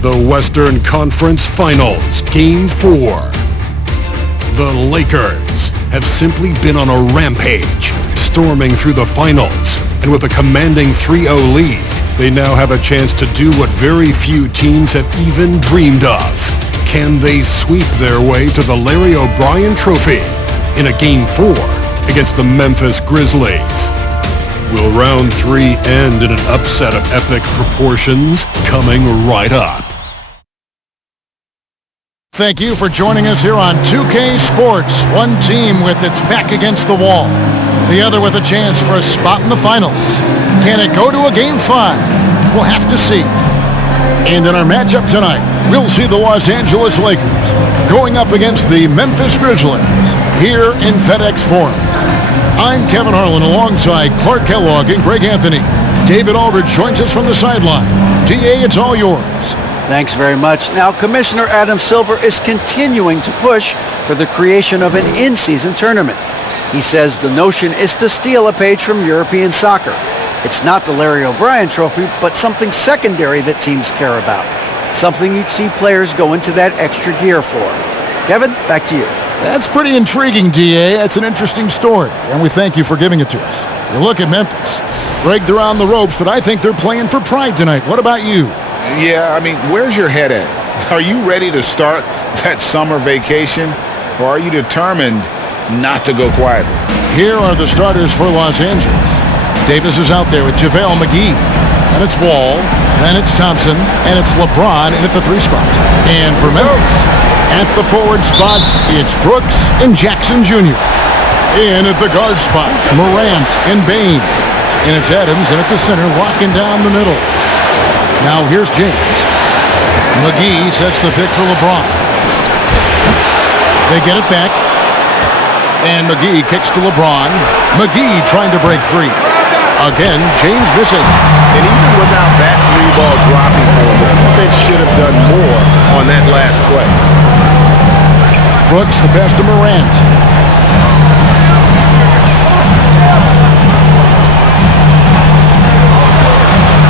The Western Conference Finals, Game 4. The Lakers have simply been on a rampage, storming through the finals, and with a commanding 3-0 lead, they now have a chance to do what very few teams have even dreamed of. Can they sweep their way to the Larry O'Brien Trophy in a Game 4 against the Memphis Grizzlies? Will round 3 end in an upset of epic proportions? Coming right up. Thank you for joining us here on 2K Sports. One team with its back against the wall, the other with a chance for a spot in the finals. Can it go to a Game 5? We'll have to see. And in our matchup tonight, we'll see the Los Angeles Lakers going up against the Memphis Grizzlies here in FedEx Forum. I'm Kevin Harlan alongside Clark Kellogg and Greg Anthony. David Aldridge joins us from the sideline. DA, it's all yours. Thanks very much. Now, Commissioner Adam Silver is continuing to push for the creation of an in-season tournament. He says the notion is to steal a page from European soccer. It's not the Larry O'Brien Trophy, but something secondary that teams care about. Something you'd see players go into that extra gear for. Kevin, back to you. That's pretty intriguing, DA. That's an interesting story, and we thank you for giving it to us. You look at Memphis. Greg, they're on the ropes, but I think they're playing for pride tonight. What about you? Yeah, I mean, where's your head at? Are you ready to start that summer vacation, or are you determined not to go quietly? Here are the starters for Los Angeles. Davis is out there with JaVale McGee. And it's Wall, then it's Thompson, and it's LeBron in at the 3 spot. And for Memphis, at the forward spots, it's Brooks and Jackson Jr. In at the guard spots, Morant and Bain. And it's Adams in at the center, locking down the middle. Now here's James. McGee sets the pick for LeBron. They get it back. And McGee kicks to LeBron. McGee trying to break free. Again, James missing. And even without that 3-ball dropping for him, the defense should have done more on that last play. Brooks, the pass to Morant.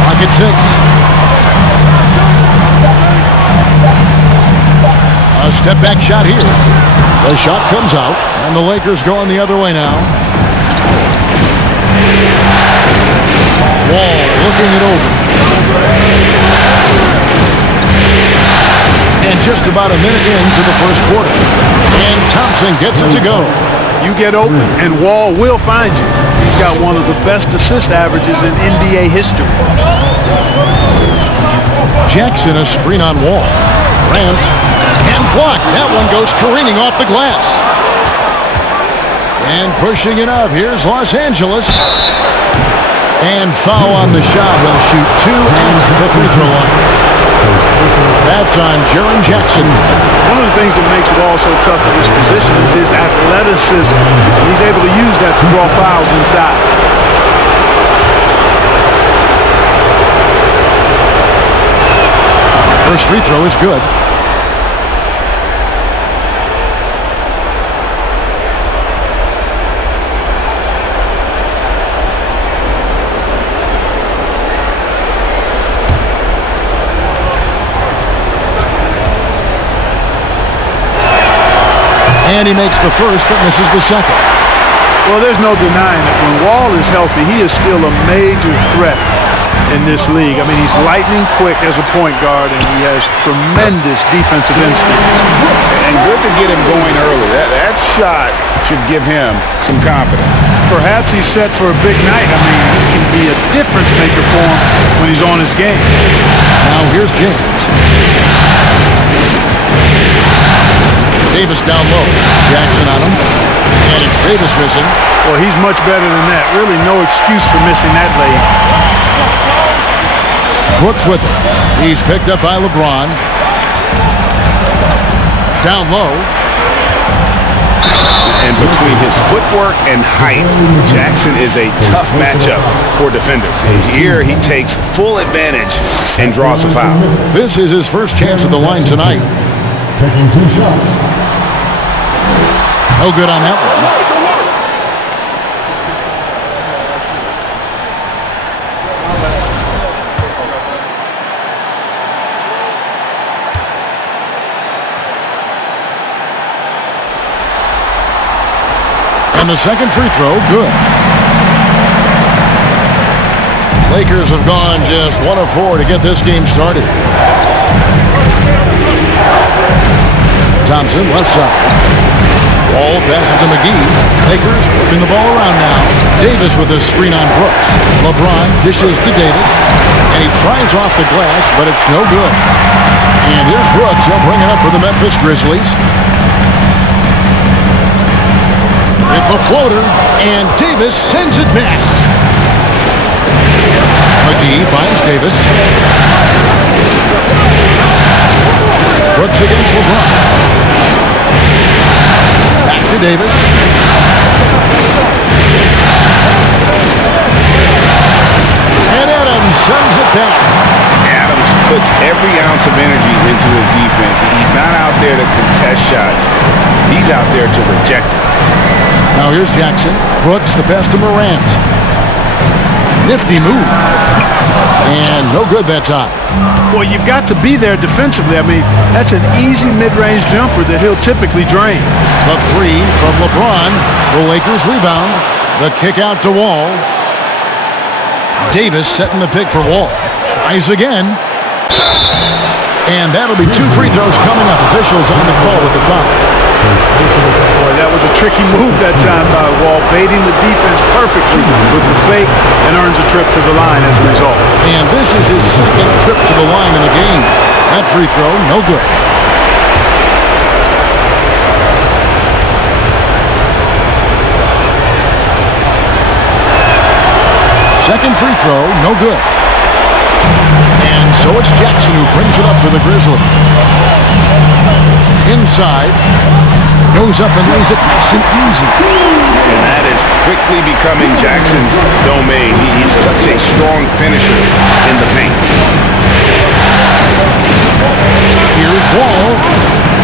Clock at 6. A step back shot here. The shot comes out, and the Lakers going the other way now. Wall looking it over. And just about a minute into the first quarter. And Thompson gets it to go. You get open, and Wall will find you. He's got one of the best assist averages in NBA history. Jackson, a screen on Wall. Grant, and blocked. That one goes careening off the glass. And pushing it up, here's Los Angeles. And foul on the shot. He'll shoot 2 at the free throw line. That's on Jaren Jackson. One of the things that makes Wall so tough in this position is his athleticism. He's able to use that to draw fouls inside. First free throw is good. And he makes the first, but misses the second. Well, there's no denying that when Wall is healthy, he is still a major threat in this league. I mean, he's lightning quick as a point guard, and he has tremendous defensive instinct. And good to get him going early. That shot should give him some confidence. Perhaps he's set for a big night. I mean, he can be a difference maker for him when he's on his game. Now here's James. Davis down low. Jackson on him. And it's Davis missing. Well, he's much better than that. Really no excuse for missing that lane. Brooks with it. He's picked up by LeBron. Down low. And between his footwork and height, Jackson is a tough matchup for defenders. Here he takes full advantage and draws a foul. This is his first chance at the line tonight. Taking 2 shots. No good on that one. And the second free throw, good. Lakers have gone just 1 of 4 to get this game started. Thompson, left side. Wall passes to McGee. Lakers moving the ball around now. Davis with a screen on Brooks. LeBron dishes to Davis. And he tries off the glass, but it's no good. And here's Brooks. He'll bring it up for the Memphis Grizzlies. With the floater, and Davis sends it back. McGee finds Davis. Brooks against LeBron. Back to Davis. And Adams sends it back. Adams puts every ounce of energy into his defense. He's not out there to contest shots. He's out there to reject it. Now here's Jackson. Brooks, the pass to Morant. Nifty move. And no good that time. Well, you've got to be there defensively. I mean, that's an easy mid-range jumper that he'll typically drain. The three from LeBron. The Lakers rebound. The kick out to Wall. Davis setting the pick for Wall. Tries again. And that'll be 2 free throws coming up. Officials on the call with the foul. Boy, that was a tricky move that time by Wall, baiting the defense perfectly with the fake, and earns a trip to the line as a result. And this is his second trip to the line in the game. That free throw, no good. Second free throw, no good. And so it's Jackson who brings it up for the Grizzlies. Inside. Goes up and lays it nice and easy. And that is quickly becoming Jackson's domain. He's such a strong finisher in the paint. Here's Wall.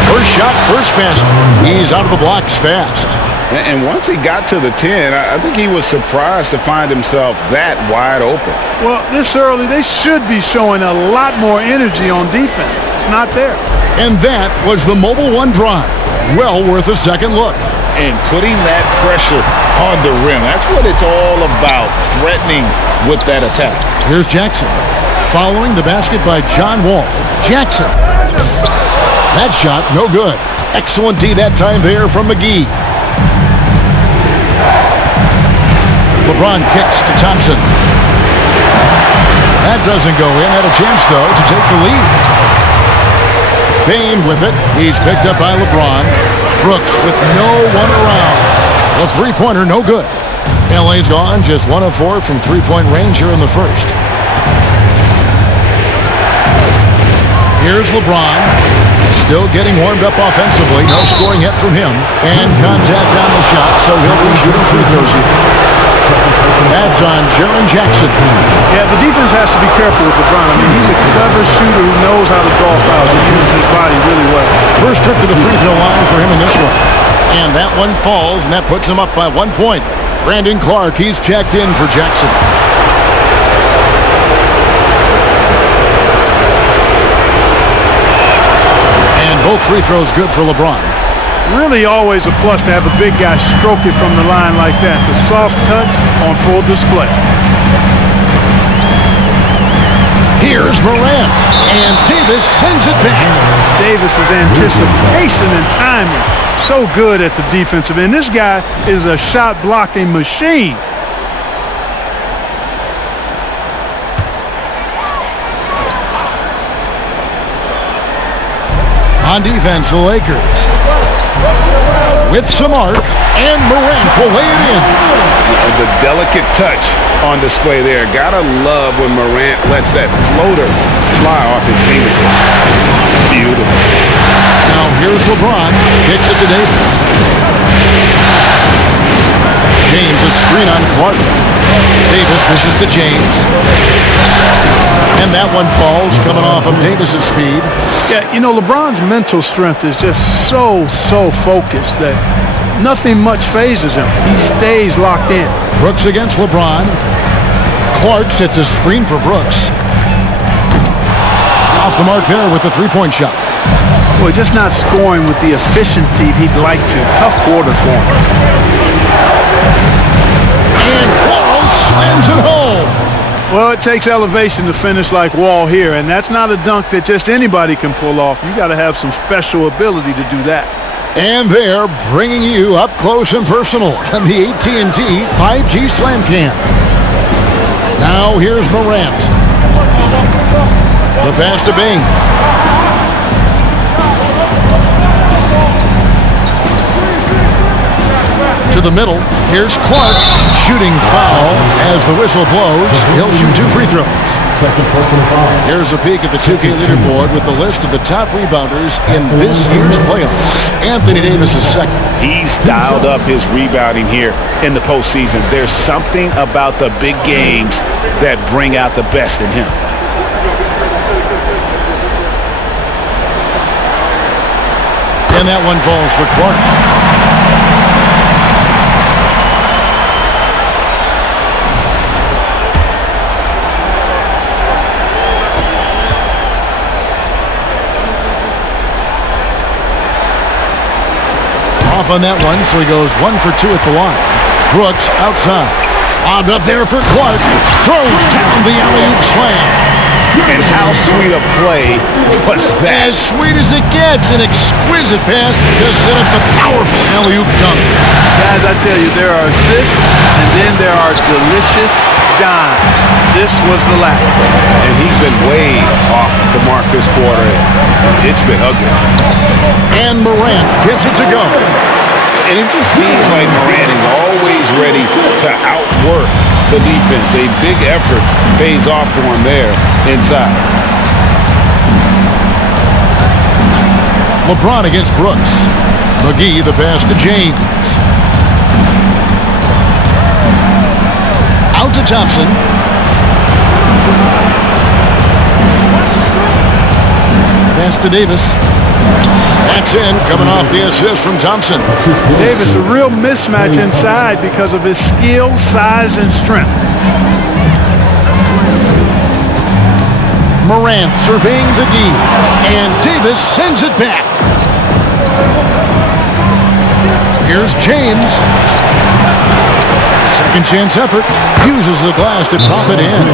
First shot, first pass. He's out of the blocks fast. And once he got to the 10, I think he was surprised to find himself that wide open. Well, this early, they should be showing a lot more energy on defense. It's not there. And that was the Mobile One drive. Well worth a second look. And putting that pressure on the rim. That's what it's all about, threatening with that attack. Here's Jackson. Following the basket by John Wall. Jackson. That shot, no good. Excellent D that time there from McGee. LeBron kicks to Thompson. That doesn't go in. Had a chance, though, to take the lead. Bain with it. He's picked up by LeBron. Brooks with no one around. The three-pointer, no good. LA's gone just 1 of 4 from three-point range here in the first. Here's LeBron. Still getting warmed up offensively. No scoring hit from him. And contact on the shot, so he'll be shooting free throws here. That's on Jaren Jackson. Yeah, the defense has to be careful with LeBron. I mean, he's a clever shooter who knows how to draw fouls. He uses his body really well. First trip to the free throw line for him in this one. And that one falls, and that puts him up by 1 point. Brandon Clark, he's checked in for Jackson. And both free throws good for LeBron. Really always a plus to have a big guy stroke it from the line like that. The soft touch on full display. Here's Morant, and Davis sends it back. Davis's anticipation and timing, so good at the defensive end. This guy is a shot blocking machine. On defense, the Lakers. With some arc, and Morant will lay it in. The delicate touch on display there. Gotta love when Morant lets that floater fly off his fingertips. Beautiful. Now here's LeBron. Kicks it to Davis. James, a screen on Clark. Davis pushes to James. And that one falls, coming off of Davis's speed. Yeah, you know, LeBron's mental strength is just so focused that nothing much phases him. He stays locked in. Brooks against LeBron. Clark sets a screen for Brooks. Off the mark there with the three-point shot. Boy, just not scoring with the efficiency he'd like to. Tough quarter for him. slams it home. Well, it takes elevation to finish like Wall here, and that's not a dunk that just anybody can pull off. You got to have some special ability to do that. And they're bringing you up close and personal on the AT&T 5G Slam Cam. Now here's Morant. The pass to Bing. To the middle. Here's Clark. Shooting foul as the whistle blows. He'll shoot 2 free throws. Second personal foul. Here's a peek at the 2K leaderboard with the list of the top rebounders in this year's playoffs. Anthony Davis is second. He's dialed up his rebounding here in the postseason. There's something about the big games that bring out the best in him. And that one falls for Clark. Off on that one, so he goes 1 for 2 at the line. Brooks outside. Lobbed up there for Clark. Throws down the alley-oop slam. And how sweet a play was that? As sweet as it gets, an exquisite pass to set up the powerful alley-oop dunk. Guys, I tell you, there are assists, and then there are delicious dimes. This was the latter. And he's been way off the mark this quarter. It's been ugly. And Morant gets it to go. And it just seems like Morant is always ready to outwork the defense. A big effort pays off for him there inside. LeBron against Brooks. McGee, the pass to James. Out to Thompson. Pass to Davis. That's in, coming off the assist from Thompson. Davis, a real mismatch inside because of his skill, size, and strength. Morant surveying the D. And Davis sends it back. Here's James. Second chance effort. Uses the glass to pop it in.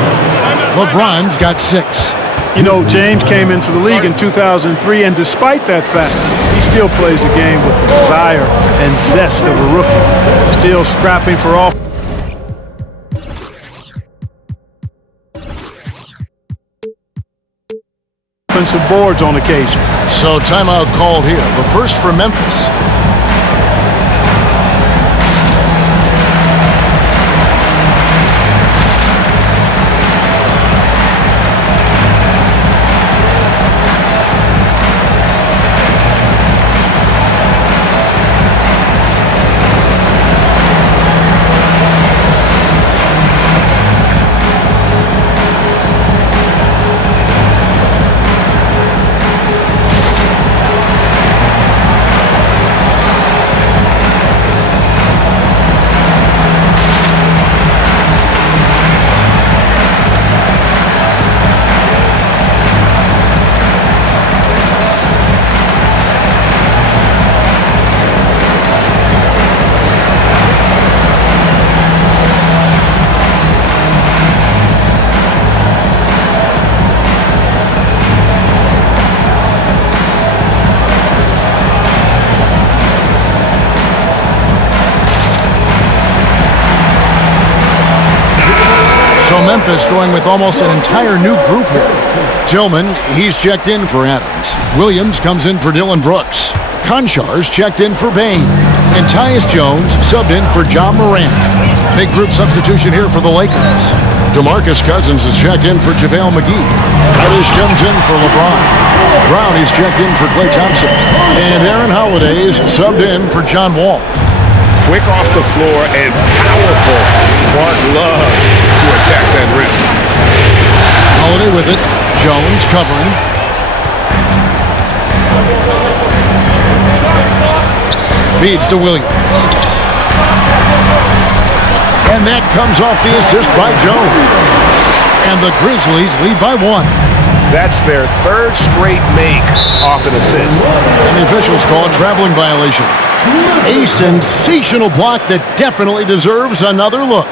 LeBron's got 6. You know, James came into the league in 2003, and despite that fact, he still plays the game with the desire and zest of a rookie. Still scrapping for all. Offensive boards on occasion. So timeout called here. The first for Memphis. So Memphis going with almost an entire new group here. Tillman, he's checked in for Adams. Williams comes in for Dylan Brooks. Konchar's checked in for Bain. And Tyus Jones subbed in for John Morant. Big group substitution here for the Lakers. DeMarcus Cousins is checked in for JaVale McGee. Reddish comes in for LeBron. Brown is checked in for Klay Thompson. And Aaron Holiday is subbed in for John Wall. Quick off the floor and powerful. Mark Love to attack that rim. Holiday with it. Jones covering. Feeds to Williams. And that comes off the assist by Jones. And the Grizzlies lead by 1. That's their third straight make off an assist. And the officials call a traveling violation. A sensational block that definitely deserves another look.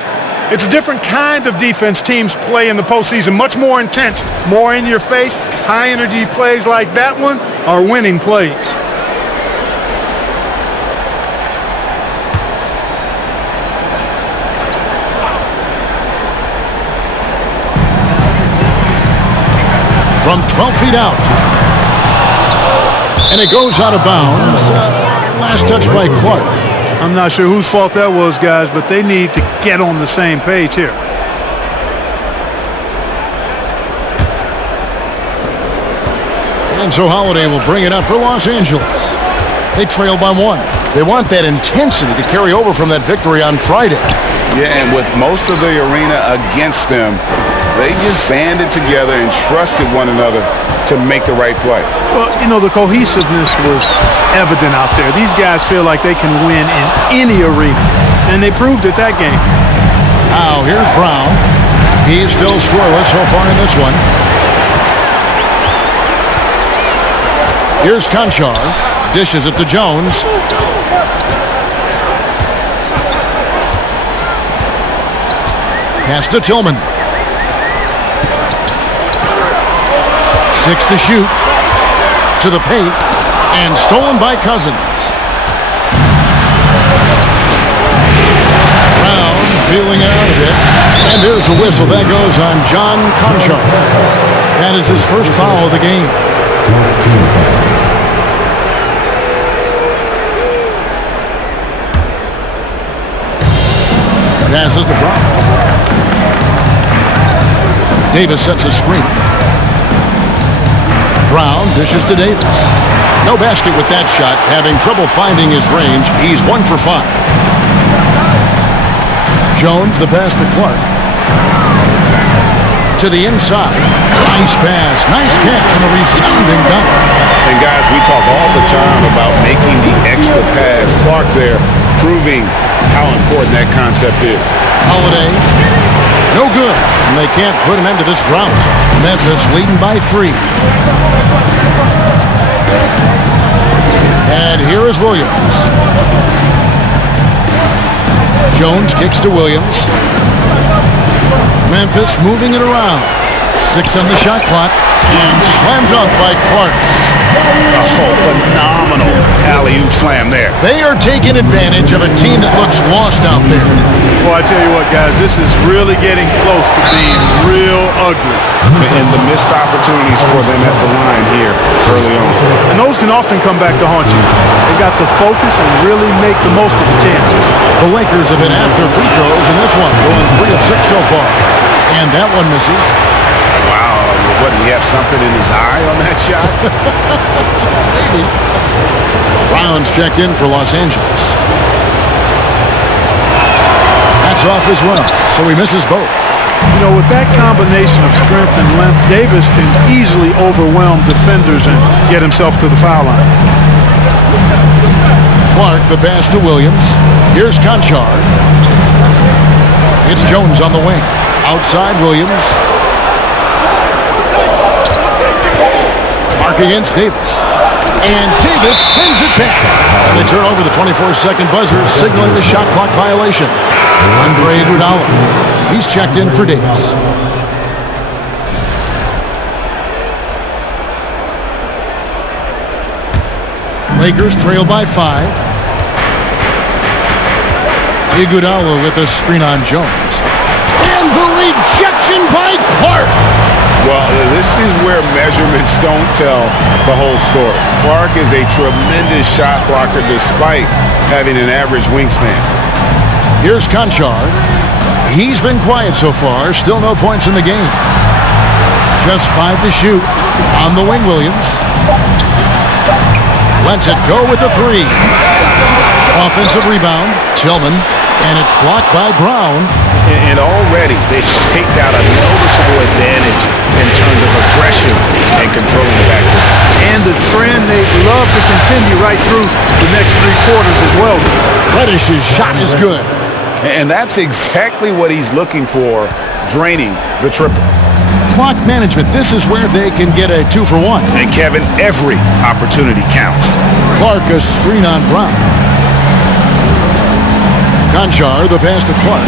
It's a different kind of defense teams play in the postseason, much more intense, more in your face. High energy plays like that one are winning plays. From 12 feet out. And it goes out of bounds. Last touch by Clark. I'm not sure whose fault that was, guys, but they need to get on the same page here. And so Holiday will bring it up for Los Angeles. They trail by 1. They want that intensity to carry over from that victory on Friday. Yeah, and with most of the arena against them, they just banded together and trusted one another to make the right play. Well, you know, the cohesiveness was evident out there. These guys feel like they can win in any arena, and they proved it that game. Now, here's Brown. He's still scoreless so far in this one. Here's Conchar. Dishes it to Jones. Pass to Tillman. 6 to shoot. To the paint. And stolen by Cousins. Brown feeling out of it. And there's a whistle. That goes on John Conchar. That is his first foul of the game. Passes to Brown. Davis sets a screen. Brown dishes to Davis. No basket with that shot. Having trouble finding his range. He's 1 for 5. Jones, the pass to Clark. To the inside. Nice pass. Nice catch and a resounding dunk. And guys, we talk all the time about making the extra pass. Clark there proving how important that concept is. Holiday, no good. And they can't put an end to this drought. Memphis leading by 3. And here is Williams. Jones kicks to Williams. Memphis moving it around. 6 on the shot clock. And slam dunk by Clark. Oh, phenomenal alley-oop slam there. They are taking advantage of a team that looks lost out there. Well, I tell you what, guys, this is really getting close to being real ugly. And the missed opportunities for them at the line here early on. And those can often come back to haunt you. They got to focus and really make the most of the chances. The Lakers have been after free throws in this one, going 3 of 6 so far. And that one misses. Wow, what, did he have something in his eye on that shot? Maybe. Brown's checked in for Los Angeles. That's off as well, so he misses both. You know, with that combination of strength and length, Davis can easily overwhelm defenders and get himself to the foul line. Clark, the pass to Williams. Here's Conchar. It's Jones on the wing. Outside Williams. Mark against Davis. And Davis sends it back. And they turn over the 24-second buzzer, signaling the shot clock violation. Andre Iguodala. He's checked in for Davis. Lakers trail by 5. Iguodala with a screen on Jones. And the rejection by Clark. Well, this is where measurements don't tell the whole story. Clark is a tremendous shot blocker despite having an average wingspan. Here's Conchar. He's been quiet so far. Still no points in the game. Just 5 to shoot. On the wing, Williams. Lets it go with a 3. Offensive rebound. Tillman. And it's blocked by Brown. And already they've staked out a noticeable advantage in terms of aggression and controlling the backcourt. And the trend they'd love to continue right through the next 3 quarters as well. Reddish's shot is good. And that's exactly what he's looking for, draining the triple. Clock management. This is where they can get a 2 for 1. And Kevin, every opportunity counts. Clark, a screen on Brown. Conchar, the pass to Clark.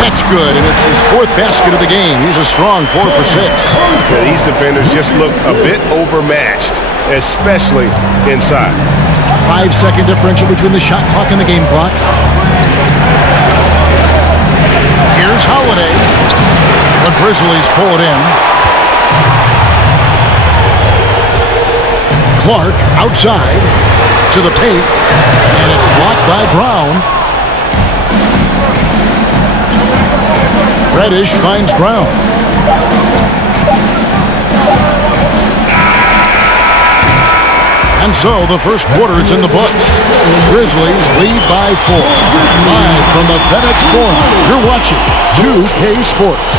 That's good, and it's his 4th basket of the game. He's a strong 4 for 6. Yeah, these defenders just look a bit overmatched, especially inside. 5-second differential between the shot clock and the game clock. Here's Holiday. The Grizzlies pull it in. Clark outside to the paint, and it's blocked by Brown. Reddish finds Brown. And so the first quarter is in the books. Grizzlies lead by 4. Live from the FedEx Forum, you're watching 2K Sports.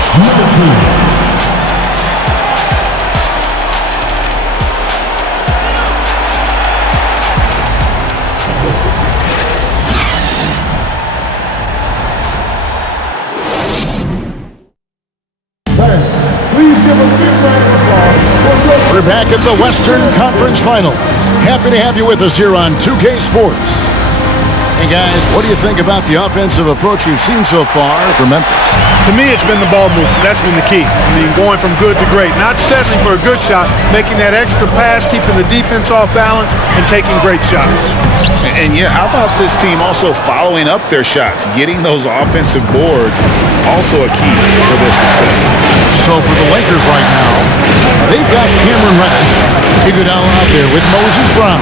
We're back at the Western Conference Finals. Happy to have you with us here on 2K Sports. Hey guys, what do you think about the offensive approach we've seen so far from Memphis? To me, it's been the ball movement. That's been the key. I mean, going from good to great. Not settling for a good shot, making that extra pass, keeping the defense off balance, and taking great shots. And yeah, how about this team also following up their shots, getting those offensive boards, also a key for this success. So for the Lakers right now, they've got Cameron Reddish, Iguodala out there with Moses Brown.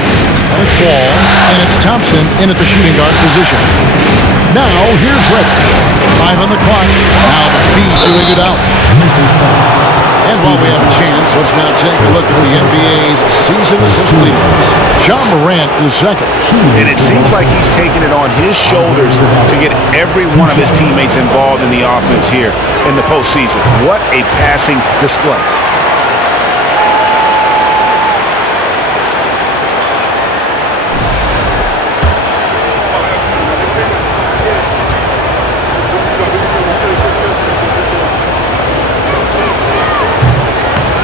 And it's Wall, and it's Thompson in at the shooting guard position. Now, here's Reddish. 5 on the clock. Now the feed to Iguodala. And while we have a chance, let's now take a look at the NBA's season assist leaders. John Morant is second. And it seems like he's taking it on his shoulders to get every one of his teammates involved in the offense here in the postseason. What a passing display.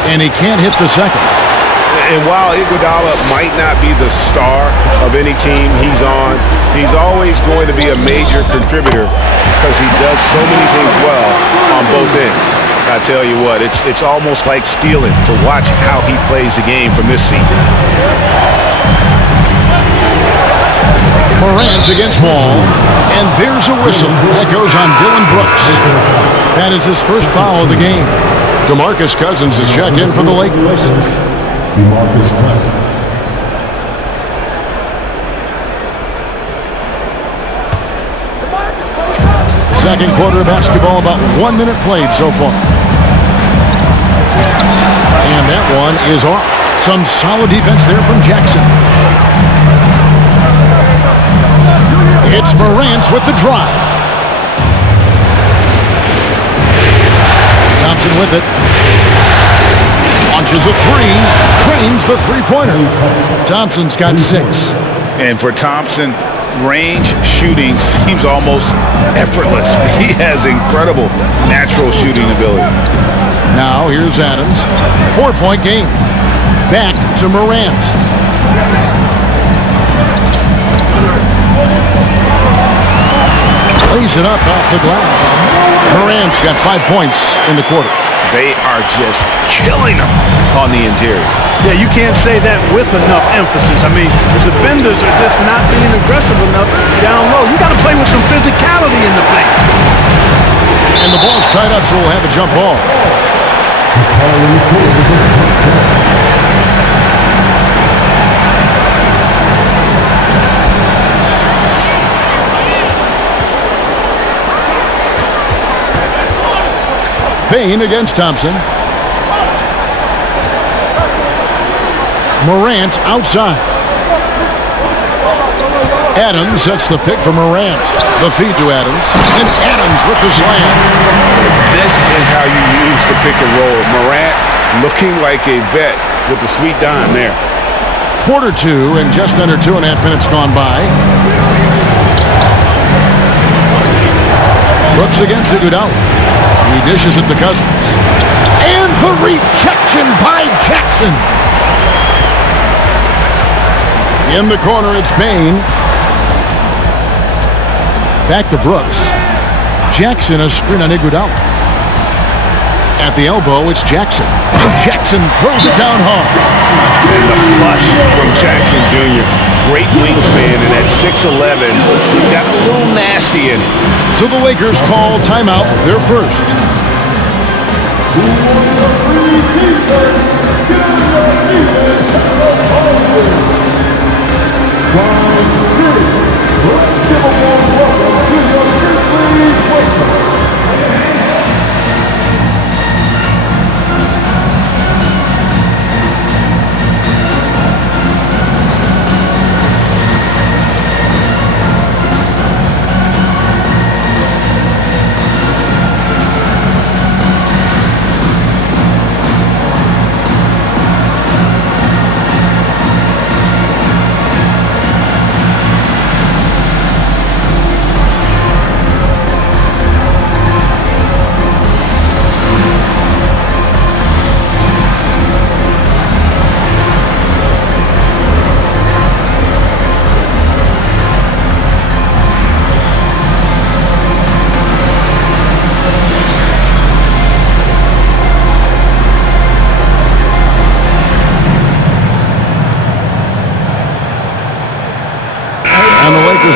And he can't hit the second. And while Iguodala might not be the star of any team he's on, he's always going to be a major contributor because he does so many things well on both ends. I tell you what, it's almost like stealing to watch how he plays the game from this seat. Morant's against Wall, and there's a whistle that goes on Dylan Brooks. That is his first foul of the game. DeMarcus Cousins is checked in for the Lakers. DeMarcus Cousins. Second quarter of basketball, about 1 minute played so far. And that one is off. Some solid defense there from Jackson. It's Morant with the drive. Thompson with it. Launches a 3. Cranes the three-pointer. Thompson's got 6. And for Thompson, range shooting seems almost effortless. He has incredible natural shooting ability. Now here's Adams. 4-point game. Back to Morant. Lays it up off the glass. Morant's got 5 points in the quarter. They are just killing them on the interior. Yeah, you can't say that with enough emphasis. I mean, the defenders are just not being aggressive enough down low. You got to play with some physicality in the paint. And the ball's tied up, so we'll have a jump ball. Payne against Thompson. Morant outside. Adams sets the pick for Morant. The feed to Adams. And Adams with the slam. This is how you use the pick and roll. Morant looking like a vet with the sweet dime there. Quarter 2 and just under 2.5 minutes gone by. Brooks against Iguodala. He dishes it to Cousins. And the rejection by Jackson. In the corner, it's Payne. Back to Brooks. Jackson, a screen on Iguodala. At the elbow, it's Jackson. And Jackson throws it down hard. And the flush from Jackson Jr. Great wingspan, and at 6'11", he's got a little nasty in it. So the Lakers call timeout, their first.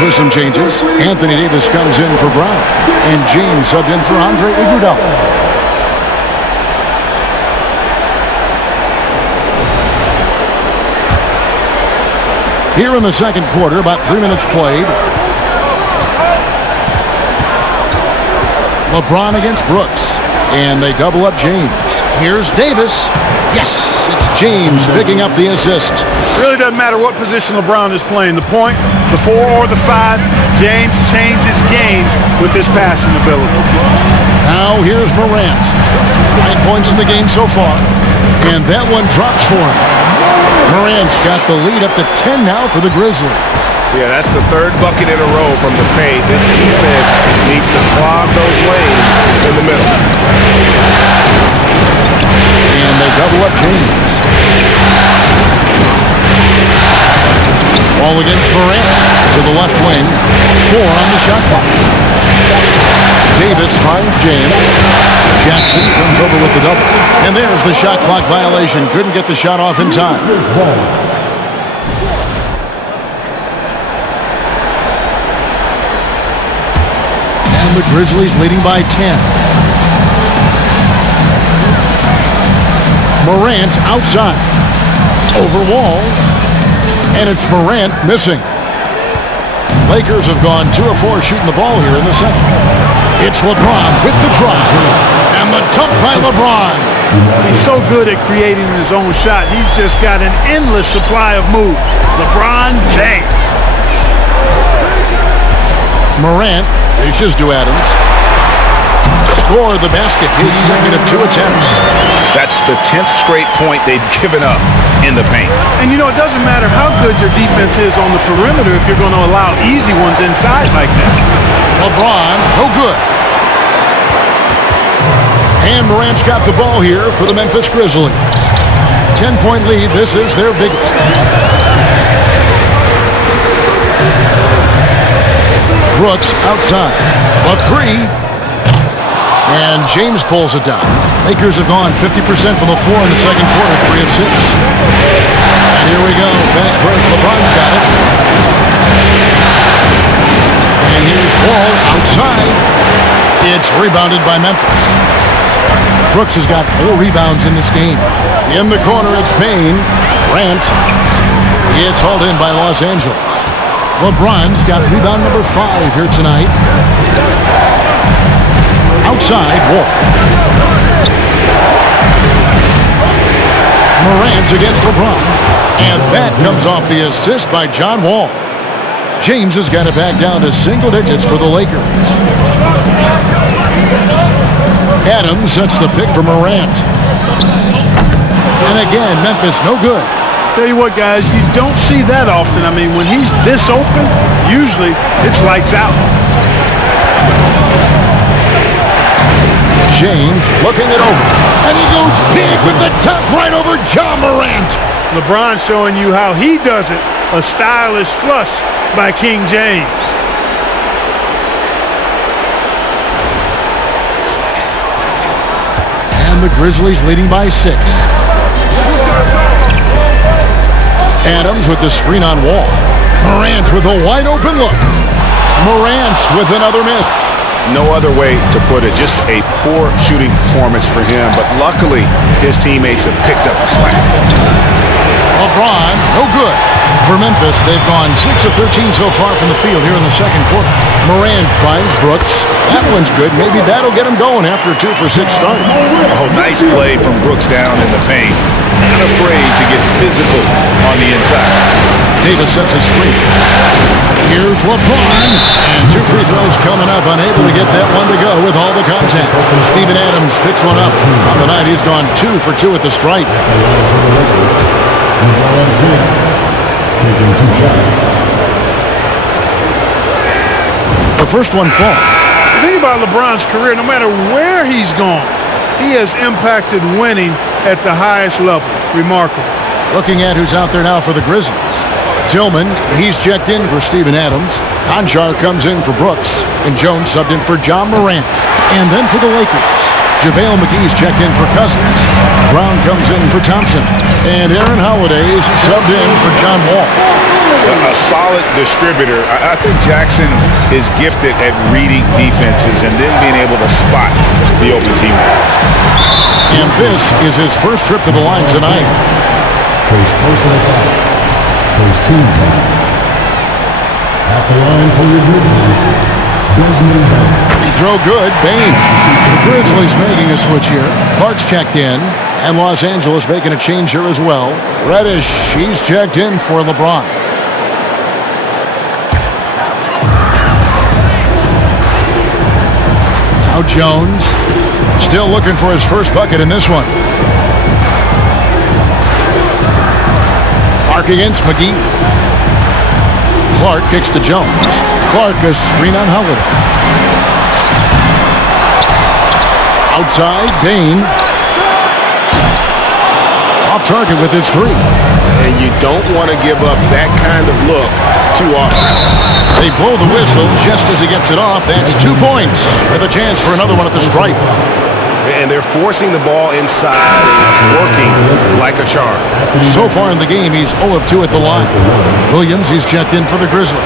With some changes. Anthony Davis comes in for Brown. And James subbed in for Andre Iguodala. Here in the second quarter, about 3 minutes played. LeBron against Brooks. And they double up James. Here's Davis. Yes, it's James picking up the assist. Really doesn't matter what position LeBron is playing, the point, the 4 or the 5, James changes games with his passing ability. Now here's Morant. 9 points in the game so far, and that one drops for him. Morant's got the lead up to 10 now for the Grizzlies. Yeah, that's the third bucket in a row from the paint. This defense needs to clog those lanes in the middle. And they double up James. Ball against Morant to the left wing. 4 on the shot clock. Davis finds James. Jackson comes over with the double. And there's the shot clock violation. Couldn't get the shot off in time. And the Grizzlies leading by 10. Morant outside. Over Wall. And it's Morant missing. Lakers have gone 2 of 4 shooting the ball here in the second. It's LeBron with the drive. And the dunk by LeBron. He's so good at creating his own shot. He's just got an endless supply of moves. LeBron James. Morant reaches to Adams. Scored the basket, his second of 2 attempts. That's the 10th straight point they've given up in the paint. And you know, it doesn't matter how good your defense is on the perimeter if you're going to allow easy ones inside like that. LeBron, no good. And Morant's got the ball here for the Memphis Grizzlies. 10-point lead, this is their biggest. Brooks outside. A 3. And James pulls it down. Lakers have gone 50% from the floor in the second quarter, 3 of 6. And here we go. Fast break. LeBron's got it. And here's Wall outside. It's rebounded by Memphis. Brooks has got 4 rebounds in this game. In the corner, it's Payne. Grant. It's hauled in by Los Angeles. LeBron's got rebound number 5 here tonight. Outside, Wall. Morant's against LeBron. And that comes off the assist by John Wall. James has got it back down to single digits for the Lakers. Adams sets the pick for Morant. And again, Memphis no good. Tell you what, guys, you don't see that often. I mean, when he's this open, usually it's lights out. James looking it over. And he goes big with the top right over John Morant. LeBron showing you how he does it. A stylish flush by King James. And the Grizzlies leading by 6. Adams with the screen on Wall. Morant with a wide open look. Morant with another miss. No other way to put it. Just a poor shooting performance for him, but luckily his teammates have picked up the slack. LeBron, no good. For Memphis, they've gone 6 of 13 so far from the field here in the second quarter. Morant finds Brooks. That one's good. Maybe that'll get him going after a 2 for 6 start. Oh, nice play from Brooks down in the paint. Not afraid to get physical on the inside. Davis sets a screen. Here's LeBron. And 2 free throws coming up. Unable to get that one to go with all the contact. Steven Adams picks one up. On the night, he's gone 2 for 2 at the stripe. Taking 2 shots. The first one falls. The thing about LeBron's career, no matter where he's gone, he has impacted winning at the highest level. Remarkable. Looking at who's out there now for the Grizzlies. Tillman, he's checked in for Steven Adams. Conchar comes in for Brooks. And Jones subbed in for John Morant. And then for the Lakers, JaVale McGee's checked in for Cousins. Brown comes in for Thompson. And Aaron Holiday's subbed in for John Wall. A solid distributor. I think Jackson is gifted at reading defenses and then being able to spot the open teammate. And this is his first trip to the line tonight. First personal foul. First team foul. At the line for your Grizzlies, Desmond Bain. He throw good, Bain. The Grizzlies making a switch here. Clark's checked in, and Los Angeles making a change here as well. Reddish, he's checked in for LeBron. Now Jones, still looking for his first bucket in this one. Clark against McGee. Clark kicks to Jones. Clark a screen on Holiday. Outside, Bain. Off target with his 3. And you don't want to give up that kind of look too often. They blow the whistle just as he gets it off. That's 2 points with a chance for another one at the stripe. And they're forcing the ball inside, and it's working like a charm. So far in the game, he's 0 of 2 at the line. Williams, he's checked in for the Grizzlies.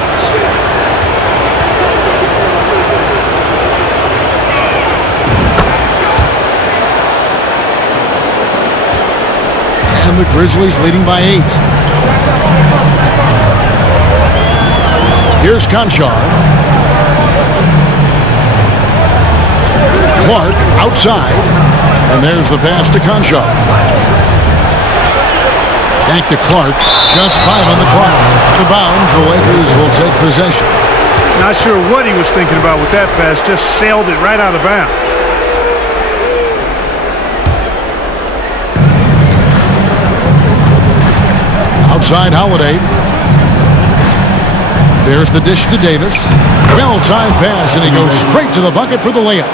And the Grizzlies leading by 8. Here's Conchar. Clark outside, and there's the pass to Conchar. Back to Clark, just 5 on the clock. Out of bounds, the Lakers will take possession. Not sure what he was thinking about with that pass, just sailed it right out of bounds. Outside Holiday. There's the dish to Davis. Well-timed pass, and he goes straight to the bucket for the layup.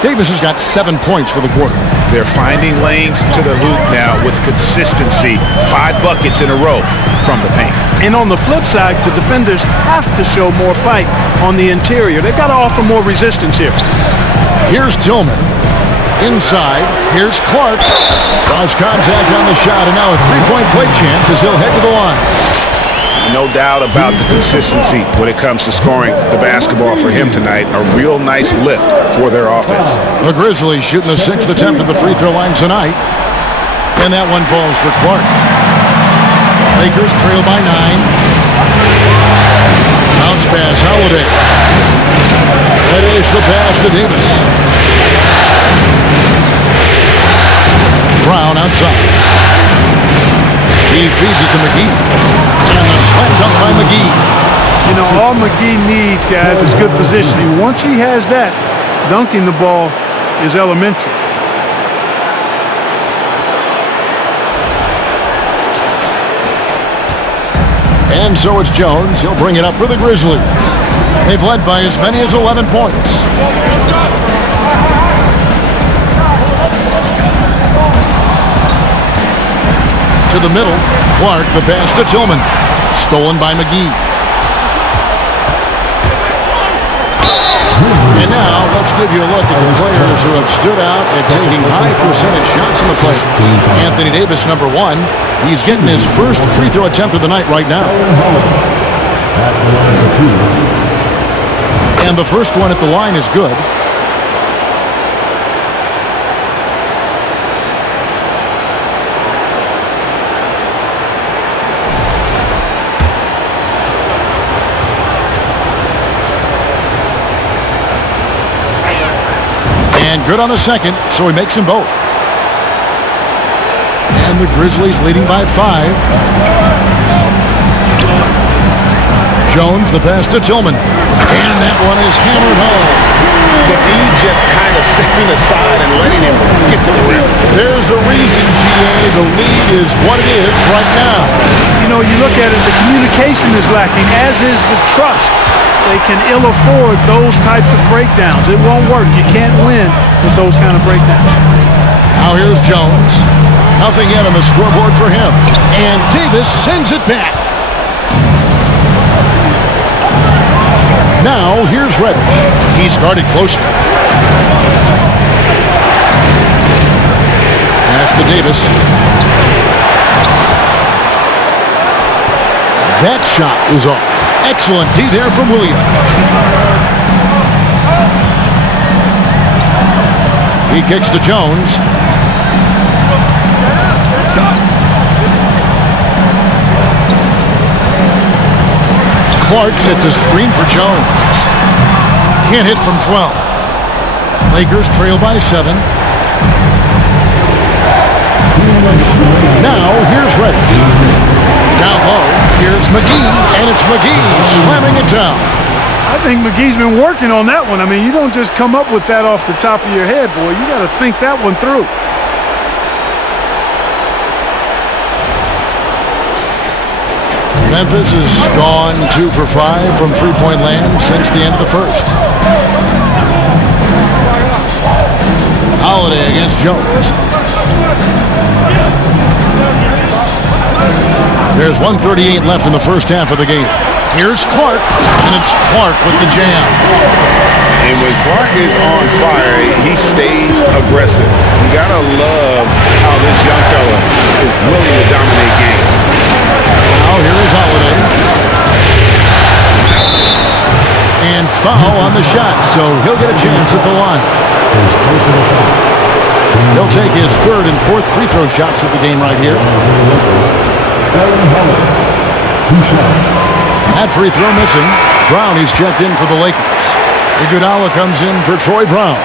Davis has got 7 points for the quarter. They're finding lanes to the hoop now with consistency. 5 buckets in a row from the paint. And on the flip side, the defenders have to show more fight on the interior. They've got to offer more resistance here. Here's Tillman. Inside, here's Clark. Draws contact on the shot, and now a 3-point play chance as he'll head to the line. No doubt about the consistency when it comes to scoring the basketball for him tonight. A real nice lift for their offense. The Grizzlies shooting the 6th attempt at the free throw line tonight. And that one falls for Clark. Lakers trail by 9. Bounce pass, Holiday. That is the pass to Davis. Brown outside. He feeds it to McGee. And the slam dunk by McGee. You know, all McGee needs, guys, is good positioning. Once he has that, dunking the ball is elementary. And so it's Jones. He'll bring it up for the Grizzlies. They've led by as many as 11 points. To the middle, Clark, the pass to Tillman. Stolen by McGee. And now, let's give you a look at the players who have stood out and taking high percentage shots in the play. Anthony Davis, number 1. He's getting his first free throw attempt of the night right now. At the line for 2. And the first one at the line is good. And good on the second, so he makes them both. And the Grizzlies leading by 5. Jones, the pass to Tillman. And that one is hammered home. McGee just kind of stepping aside and letting him get to the rim. There's a reason, GA. The lead is what it is right now. You know, you look at it, the communication is lacking, as is the trust. They can ill afford those types of breakdowns. It won't work. You can't win with those kind of breakdowns. Now here's Jones. Nothing yet on the scoreboard for him. And Davis sends it back. Now here's Reddish. He's guarded closely. Pass to Davis. That shot is off. Excellent D there from Williams. He kicks to Jones. Clark sets a screen for Jones. Can't hit from 12. Lakers trail by 7. Now here's Reddish. Down low, here's McGee, and it's McGee slamming it down. I think McGee's been working on that one. I mean, you don't just come up with that off the top of your head, boy. You got to think that one through. Memphis has gone 2 for 5 from three-point land since the end of the first. Holiday against Jones. There's 1:38 left in the first half of the game. Here's Clark, and it's Clark with the jam. And when Clark is on fire, he stays aggressive. You gotta love how this young fella is willing to dominate games. Now here is Holiday. And foul on the shot, so he'll get a chance at the line. He'll take his third and fourth free throw shots of the game right here. That free throw missing. Brown, he's checked in for the Lakers. Iguodala comes in for Troy Brown.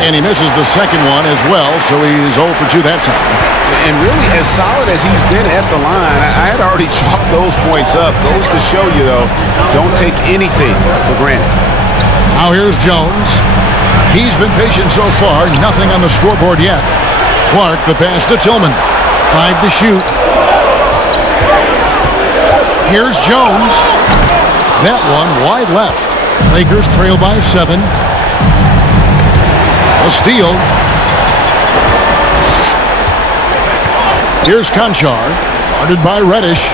And he misses the second one as well, so he's 0 for 2 that time. And really, as solid as he's been at the line, I had already chalked those points up. Goes to show you, though, don't take anything for granted. Now here's Jones. He's been patient so far. Nothing on the scoreboard yet. Clark, the pass to Tillman. 5 to shoot. Here's Jones. That one wide left. Lakers trail by 7. A steal. Here's Conchar. Guarded by Reddish.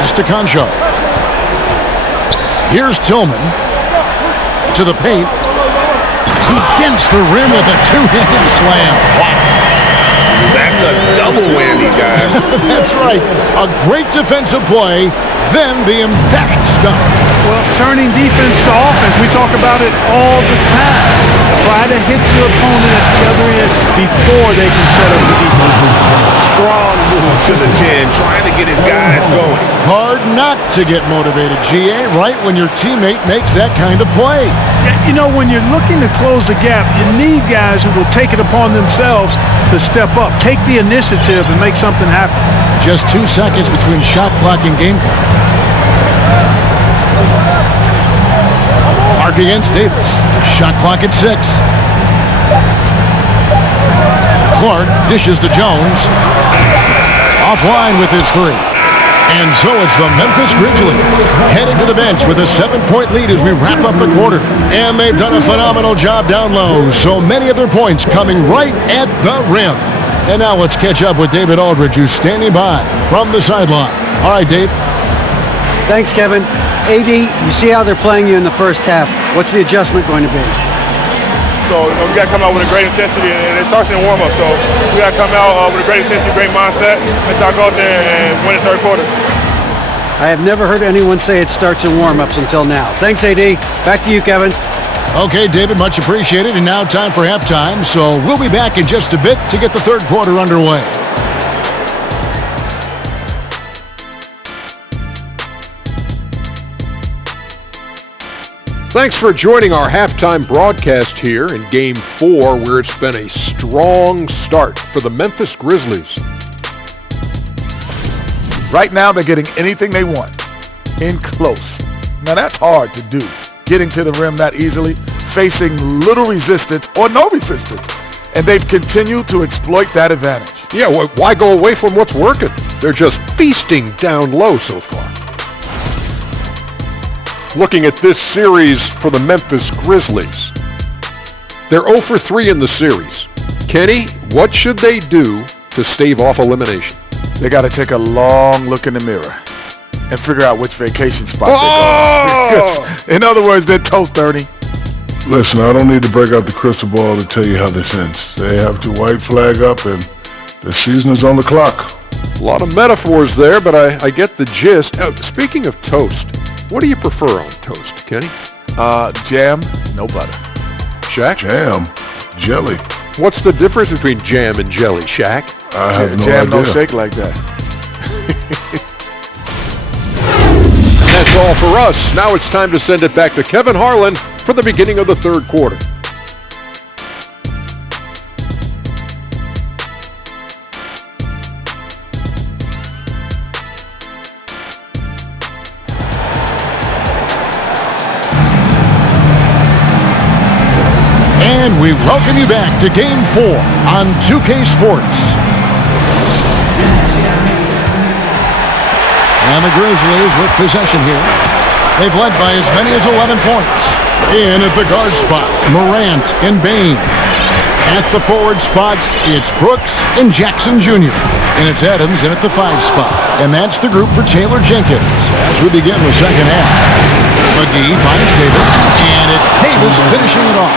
Pass to Conchar. Here's Tillman. To the paint. He dents the rim with a two-handed slam. Wow. That's a double whammy, guys. That's right. A great defensive play, then the emphatic stop. Well, turning defense to offense, we talk about it all the time. Try to hit your opponent at the other end before they can set up the defense. Strong move to the 10, trying to get his guys going. Hard not to get motivated, GA, right when your teammate makes that kind of play. Yeah, you know, when you're looking to close the gap, you need guys who will take it upon themselves to step up, take the initiative, and make something happen. Just 2 seconds between shot clock and game clock. Clark against Davis. Shot clock at 6. Clark dishes to Jones. Offline with his 3. And so it's the Memphis Grizzlies heading to the bench with a 7-point lead as we wrap up the quarter. And they've done a phenomenal job down low. So many of their points coming right at the rim. And now let's catch up with David Aldridge, who's standing by from the sideline. All right, Dave. Thanks, Kevin. AD, you see how they're playing you in the first half. What's the adjustment going to be? So we got to come out with a great intensity, and it starts in the warm-up. So we got to come out with a great intensity, great mindset, and try to go out there and win the third quarter. I have never heard anyone say it starts in warm-ups until now. Thanks, AD. Back to you, Kevin. Okay, David, much appreciated. And now time for halftime. So we'll be back in just a bit to get the third quarter underway. Thanks for joining our halftime broadcast here in Game 4, where it's been a strong start for the Memphis Grizzlies. Right now, they're getting anything they want in close. Now, that's hard to do, getting to the rim that easily, facing little resistance or no resistance. And they've continued to exploit that advantage. Yeah, why go away from what's working? They're just feasting down low so far. Looking at this series for the Memphis Grizzlies. They're 0 for 3 in the series. Kenny, what should they do to stave off elimination? They got to take a long look in the mirror and figure out which vacation spot they're going. In other words, they're toast, Ernie. Listen, I don't need to break out the crystal ball to tell you how this ends. They have to white flag up, and the season is on the clock. A lot of metaphors there, but I get the gist. Speaking of toast, what do you prefer on toast, Kenny? Jam, no butter. Shaq? Jam, jelly. What's the difference between jam and jelly, Shaq? I have no jam idea. don't shake like that. That's all for us. Now it's time to send it back to Kevin Harlan for the beginning of the third quarter. And we welcome you back to Game 4 on 2K Sports. And the Grizzlies with possession here. They've led by as many as 11 points. In at the guard spots, Morant and Bain. At the forward spots, it's Brooks and Jackson Jr. And it's Adams in at the 5 spot. And that's the group for Taylor Jenkins as we begin the second half. McGee finds Davis, and it's Davis finishing it off.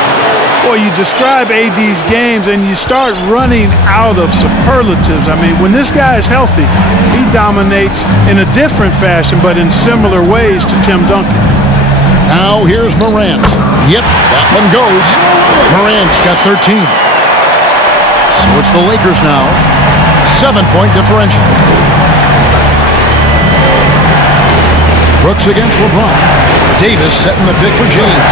Boy, you describe AD's games and you start running out of superlatives. I mean, when this guy is healthy, he dominates in a different fashion, but in similar ways to Tim Duncan. Now here's Morant. Yep, that one goes. Morant's got 13. So it's the Lakers now. 7-point differential. Brooks against LeBron. Davis setting the pick for James.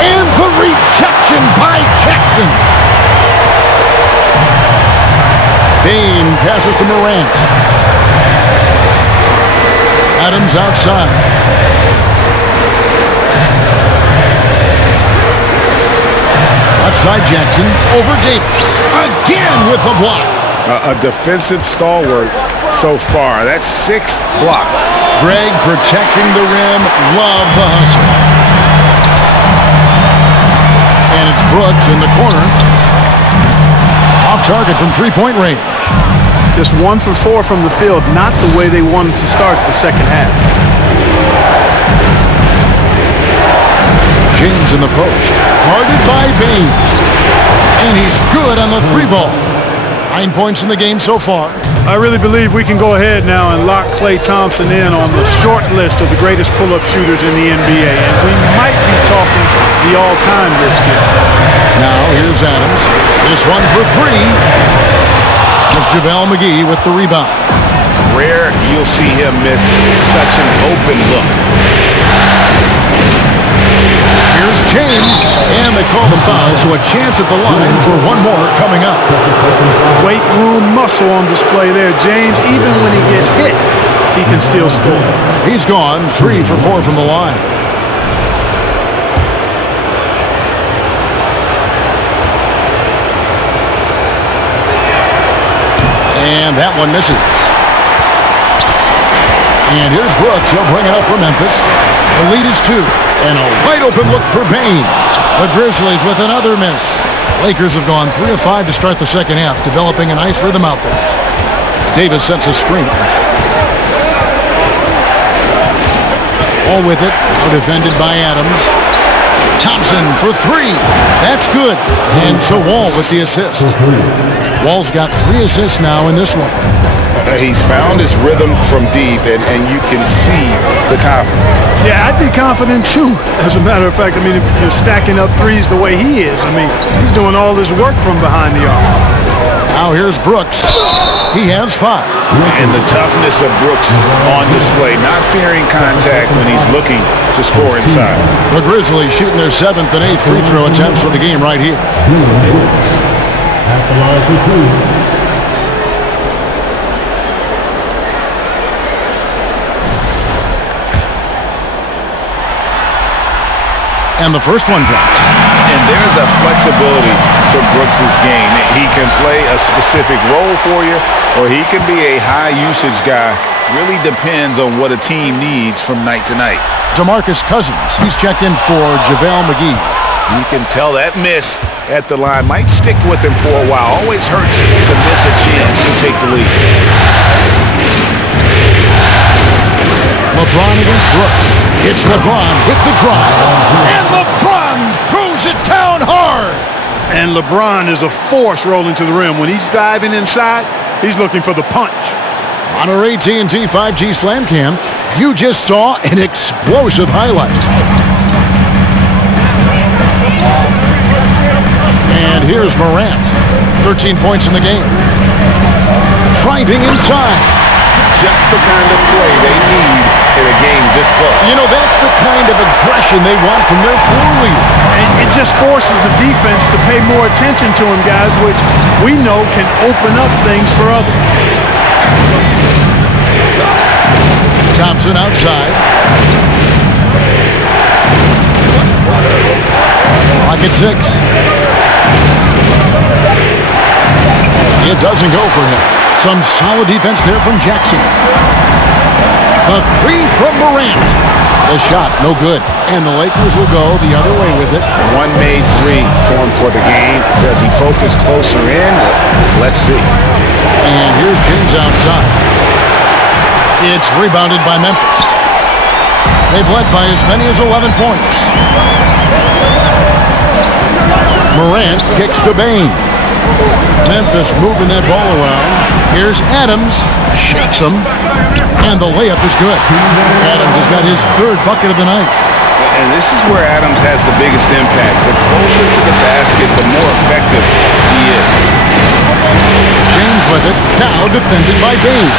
And the rejection by Jackson. Bain passes to Morant. Adams outside. Outside Jackson. Over Davis. Again with the block. A defensive stalwart so far. That's 6 blocks. Greg protecting the rim. Love the hustle. And it's Brooks in the corner. Off target from three-point range. Just 1 for 4 from the field, not the way they wanted to start the second half. James in the post. Guarded by Bain. And he's good on the 3-ball. 9 points in the game so far. I really believe we can go ahead now and lock Klay Thompson in on the short list of the greatest pull-up shooters in the NBA. And we might be talking the all-time list here. Now here's Adams. This one for 3. It's JaVale McGee with the rebound. Rare you'll see him miss such an open look. Here's James, and they call the foul, so a chance at the line for one more coming up. Weight room muscle on display there. James, even when he gets hit, he can still score. He's gone 3 for 4 from the line. And that one misses. And here's Brooks. He'll bring it up for Memphis. The lead is 2. And a wide open look for Bain. The Grizzlies with another miss. Lakers have gone 3 of 5 to start the second half, developing a nice rhythm out there. Davis sets a screen. All with it, now defended by Adams. Thompson for 3. That's good. And so Wall with the assist. Wall's got 3 assists now in this one. He's found his rhythm from deep, and you can see the confidence. Yeah, I'd be confident too. As a matter of fact, I mean, if you're stacking up threes the way he is, I mean, he's doing all this work from behind the arc. Now here's Brooks. He has 5. And the toughness of Brooks on display, not fearing contact when he's looking to score inside. The Grizzlies shooting their 7th and 8th free throw attempts for the game right here. At the line for 2. And the first one drops. And there's a flexibility to Brooks' game. He can play a specific role for you, or he can be a high-usage guy. Really depends on what a team needs from night to night. DeMarcus Cousins, he's checked in for JaVale McGee. You can tell that miss at the line might stick with him for a while. Always hurts to miss a chance to take the lead. LeBron against Brooks. It's LeBron with the drive. And LeBron throws it down hard. And LeBron is a force rolling to the rim. When he's diving inside, he's looking for the punch. On our AT&T 5G Slam Cam, you just saw an explosive highlight. And here's Morant. 13 points in the game. Driving inside. Just the kind of play they need in a game this close. You know, that's the kind of aggression they want from their floor leader. And it just forces the defense to pay more attention to him, guys, which we know can open up things for others. Thompson outside. Clock at 6. It doesn't go for him. Some solid defense there from Jackson. The 3 from Morant. The shot, no good. And the Lakers will go the other way with it. One made 3 for him for the game. Does he focus closer in? Let's see. And here's James outside. It's rebounded by Memphis. They've led by as many as 11 points. Morant kicks to Bain. Memphis moving that ball around. Here's Adams, shakes him, and the layup is good. Adams has got his 3rd bucket of the night. And this is where Adams has the biggest impact. The closer to the basket, the more effective he is. James with it, now defended by Bain.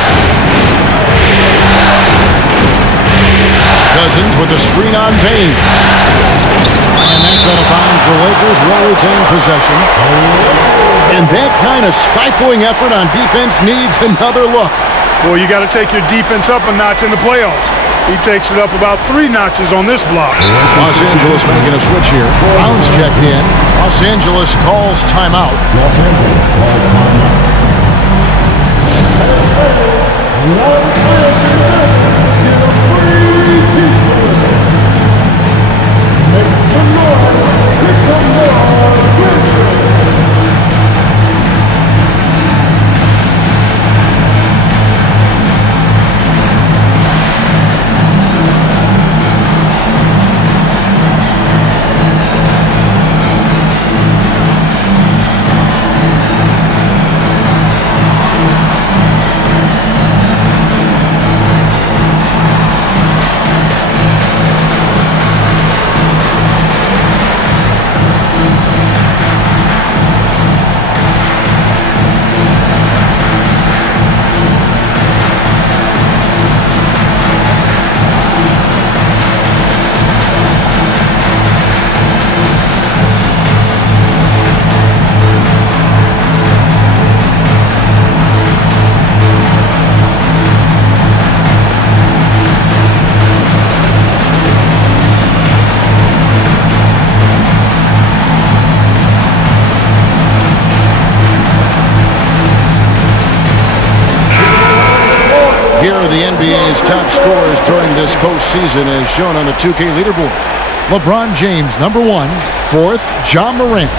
Cousins with a screen on Bain. And that's out of bounds. The Lakers will retain possession. And that kind of stifling effort on defense needs another look. Well, you got to take your defense up a notch in the playoffs. He takes it up about 3 notches on this block. Los Angeles making a switch here. Brown's checked in. Los Angeles calls timeout. Los Angeles calls timeout. Here are the NBA's top scorers during this postseason as shown on the 2K leaderboard. LeBron James, number 1. 4th, John Morant.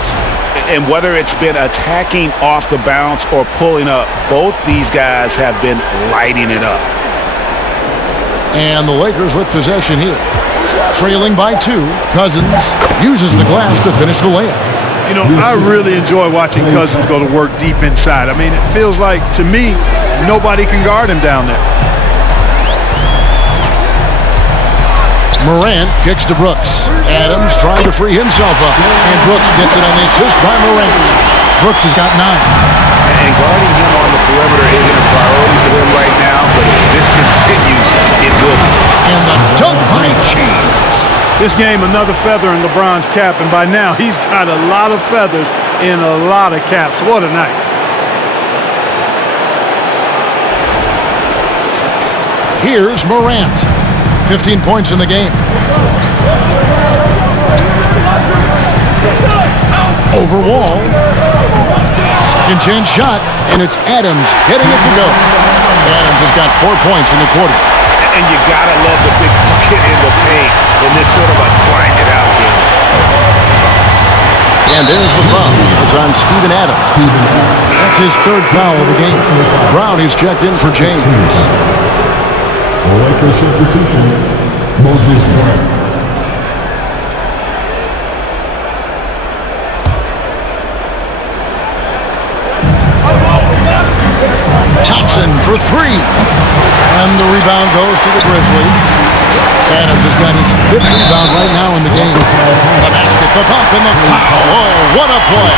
And whether it's been attacking off the bounce or pulling up, both these guys have been lighting it up. And the Lakers with possession here. Trailing by 2. Cousins uses the glass to finish the layup. You know, I really enjoy watching Cousins go to work deep inside. I mean, it feels like, to me, nobody can guard him down there. Morant kicks to Brooks. Adams trying to free himself up. And Brooks gets it on the assist by Morant. Brooks has got 9. And guarding him on the perimeter isn't a priority for them right now, but if this continues, it will be. And the dunk by James. This game, another feather in LeBron's cap, and by now he's got a lot of feathers in a lot of caps. What a night. Here's Morant. 15 points in the game. Over wall. Second chance shot, and it's Adams getting it to go. Adams has got 4 points in the quarter. And you gotta love the big bucket in the paint in this sort of a grind it out game. And there's the foul. It's on Steven Adams. That's his 3rd foul of the game. Brown is checked in for James. The Lakers substitution, Moses Brown. Thompson for 3. And the rebound goes to the Grizzlies. Adams has got his 5th rebound right now in the game. The basket, the pump, and the foul. Oh, what a play.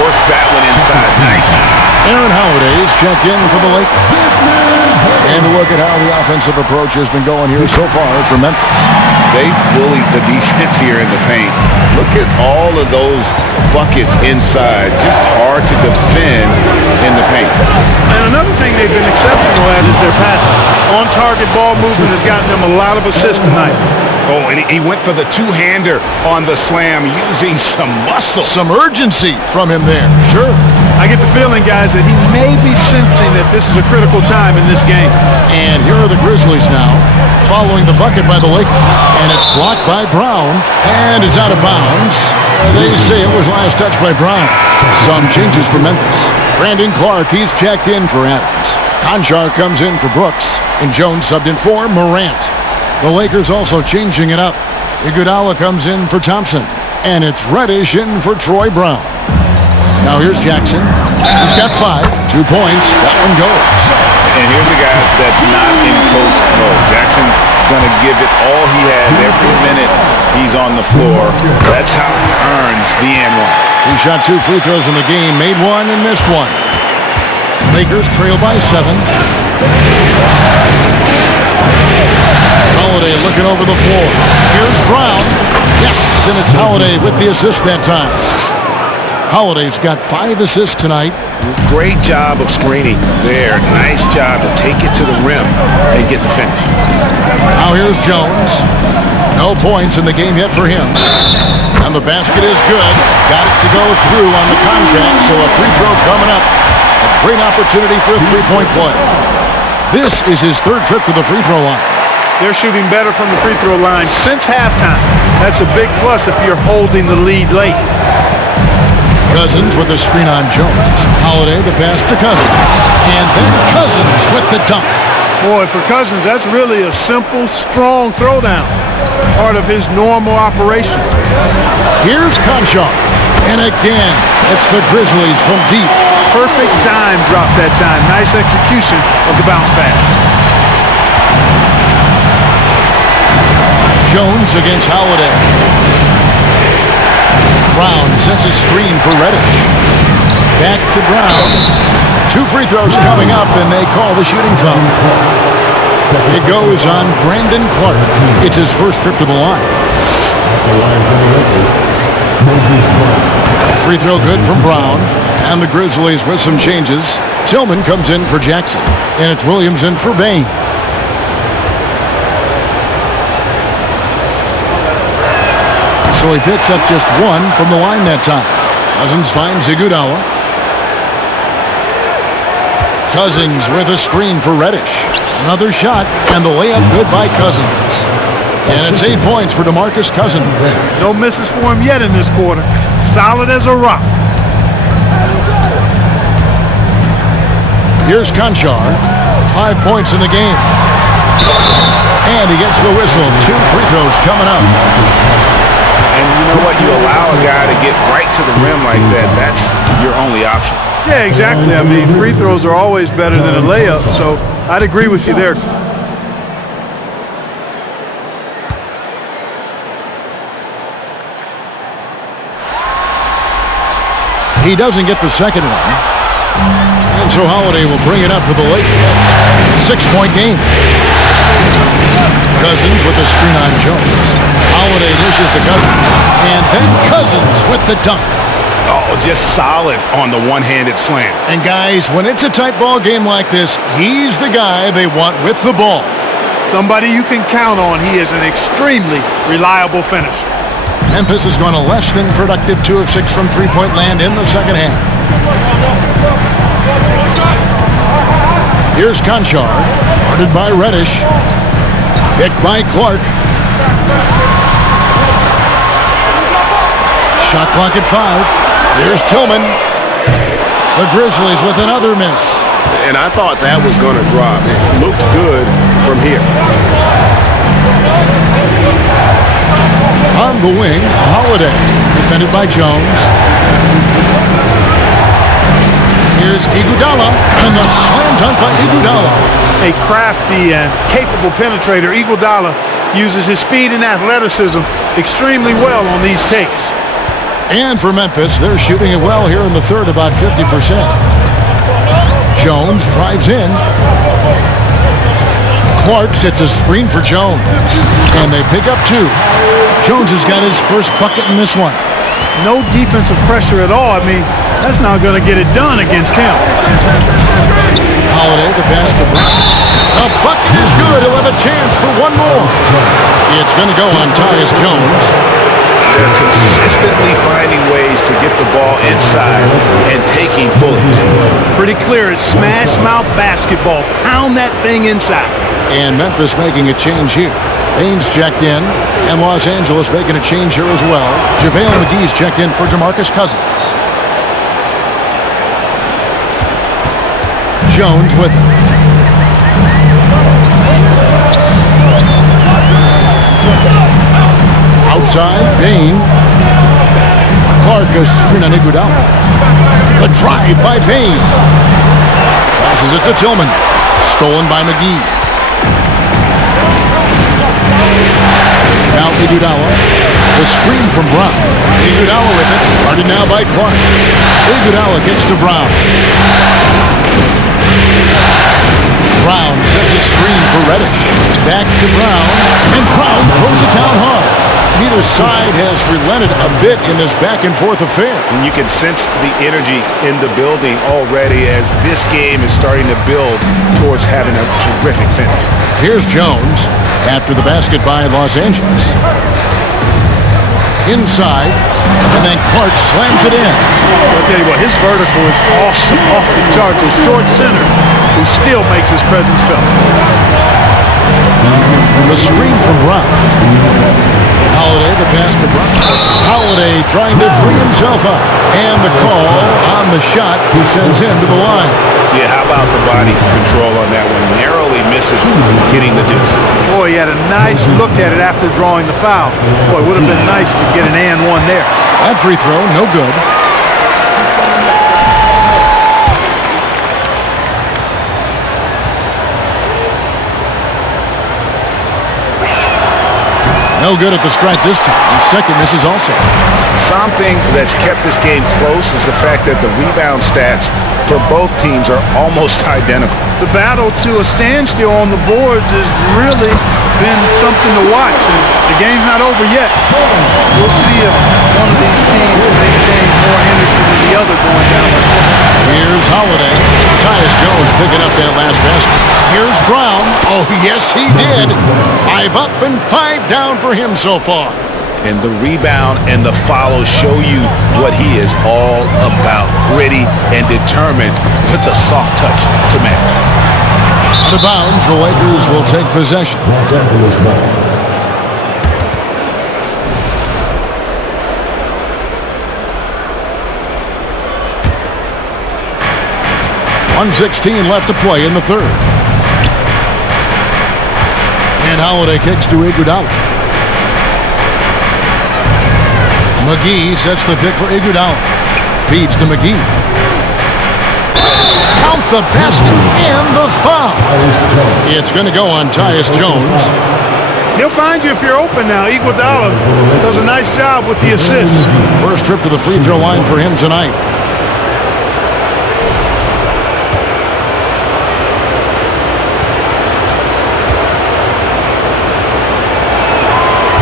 Works that one inside. Nice. Aaron Holiday is checked in for the Lakers. And look at how the offensive approach has been going here so far for Memphis. They bullied the defense here in the paint. Look at all of those buckets inside. Just hard to defend in the paint. And another thing they've been exceptional at is their passing. On-target ball movement has gotten them a lot of assists tonight. Oh, and he went for the two-hander on the slam using some muscle. Some urgency from him there. Sure. I get the feeling, guys, that he may be sensing that this is a critical time in this game. And here are the Grizzlies now, following the bucket by the Lakers. And it's blocked by Brown, and it's out of bounds. They say it was last touched by Brown. Some changes for Memphis. Brandon Clark, he's checked in for Adams. Conchar comes in for Brooks, and Jones subbed in for Morant. The Lakers also changing it up. Iguodala comes in for Thompson, and it's Reddish in for Troy Brown. Now here's Jackson. He's got 5, 2 points. That one goes. And here's a guy that's not in post mode. Jackson's going to give it all he has every minute he's on the floor. That's how he earns the and one. He shot 2 free throws in the game, made 1 and missed 1. Lakers trail by 7. Holiday looking over the floor. Here's Brown. Yes, and it's Holiday with the assist that time. Holiday's got 5 assists tonight. Great job of screening there. Nice job to take it to the rim and get the finish. Now here's Jones. No points in the game yet for him. And the basket is good. Got it to go through on the contact, so a free throw coming up. A great opportunity for a 3-point play. This is his 3rd trip to the free throw line. They're shooting better from the free throw line since halftime. That's a big plus if you're holding the lead late. Cousins with a screen on Jones. Holiday the pass to Cousins. And then Cousins with the dunk. Boy, for Cousins, that's really a simple, strong throwdown. Part of his normal operation. Here's Conchar. And again, it's the Grizzlies from deep. Perfect dime drop that time. Nice execution of the bounce pass. Jones against Holiday. Brown sets a screen for Reddish. Back to Brown. 2 free throws coming up, and they call the shooting foul. It goes on Brandon Clark. It's his 1st trip to the line. Free throw good from Brown. And the Grizzlies with some changes. Tillman comes in for Jackson. And it's Williams in for Bain. So he picks up just 1 from the line that time. Cousins finds Iguodala. Cousins with a screen for Reddish. Another shot, and the layup good by Cousins. And it's 8 points for DeMarcus Cousins. No misses for him yet in this quarter. Solid as a rock. Here's Conchar. 5 points in the game. And he gets the whistle. 2 free throws coming up. And you know what? You allow a guy to get right to the rim like that. That's your only option. Yeah, exactly. I mean, free throws are always better than a layup, so I'd agree with you there. He doesn't get the second one. And so Holiday will bring it up for the Lakers. 6-point game. Cousins with the screen on Jones. Holiday dishes to Cousins. And then Cousins with the dunk. Oh, just solid on the one-handed slam. And guys, when it's a tight ball game like this, he's the guy they want with the ball. Somebody you can count on. He is an extremely reliable finisher. Memphis has gone a less than productive 2 of 6 from three-point land in the second half. Here's Conchar, guarded by Reddish. Picked by Clark. Shot clock at 5. Here's Tillman. The Grizzlies with another miss. And I thought that was going to drop. It looked good from here. On the wing, Holiday, defended by Jones. Here's Iguodala, and the slam dunk by Iguodala. A crafty and capable penetrator, Iguodala uses his speed and athleticism extremely well on these takes. And for Memphis, they're shooting it well here in the third, about 50%. Jones drives in. Clark sets a screen for Jones, and they pick up 2. Jones has got his first bucket in this one. No defensive pressure at all. I mean, that's not going to get it done against him. Holiday, the pass to Brown. The bucket is good. He'll have a chance for one more. It's going to go on Tyus Jones. They're consistently finding ways to get the ball inside and taking bullets. Pretty clear. It's smash mouth basketball. Pound that thing inside. And Memphis making a change here. Baines checked in, and Los Angeles making a change here as well. JaVale McGee's checked in for DeMarcus Cousins. Jones with him. Outside, Bain. Clark goes screen on Iguodala. The drive by Bain. Passes it to Tillman. Stolen by McGee. Now Iguodala. The screen from Brown. Iguodala with it. Guarded now by Clark. Iguodala gets to Brown. Brown sets a screen for Reddish. Back to Brown. And Brown throws it down hard. Neither side has relented a bit in this back-and-forth affair. And you can sense the energy in the building already as this game is starting to build towards having a terrific finish. Here's Jones after the basket by Los Angeles. Inside, and then Clark slams it in. I'll tell you what, his vertical is awesome, off the charts. A short center who still makes his presence felt. The screen from Brown. Holiday, the pass to Brown. Holiday trying to free himself up. And the call on the shot he sends him to the line. Yeah, how about the body control on that one? Narrowly misses getting the deuce. Boy, he had a nice look at it after drawing the foul. Boy, it would have been nice to get an and one there. That free throw, no good. No good at the strike this time. The second misses also. Something that's kept this game close is the fact that the rebound stats for both teams are almost identical. The battle to a standstill on the boards has really been something to watch. And the game's not over yet. We'll see if one of these teams maintains more energy than the other going down the court. Here's Holiday. Tyus Jones picking up that last basket. Here's Brown. Oh, yes, he did. 5 up and 5 down for him so far. And the rebound and the follow show you what he is all about. Gritty and determined with the soft touch to match. Out of bounds, the Lakers will take possession. 1:16 left to play in the third. And Holiday kicks to Iguodala. McGee sets the pick for Iguodala. Feeds to McGee. Count the basket and the foul. It's going to go on Tyus Jones. He'll find you if you're open now. Iguodala does a nice job with the assists. First trip to the free throw line for him tonight.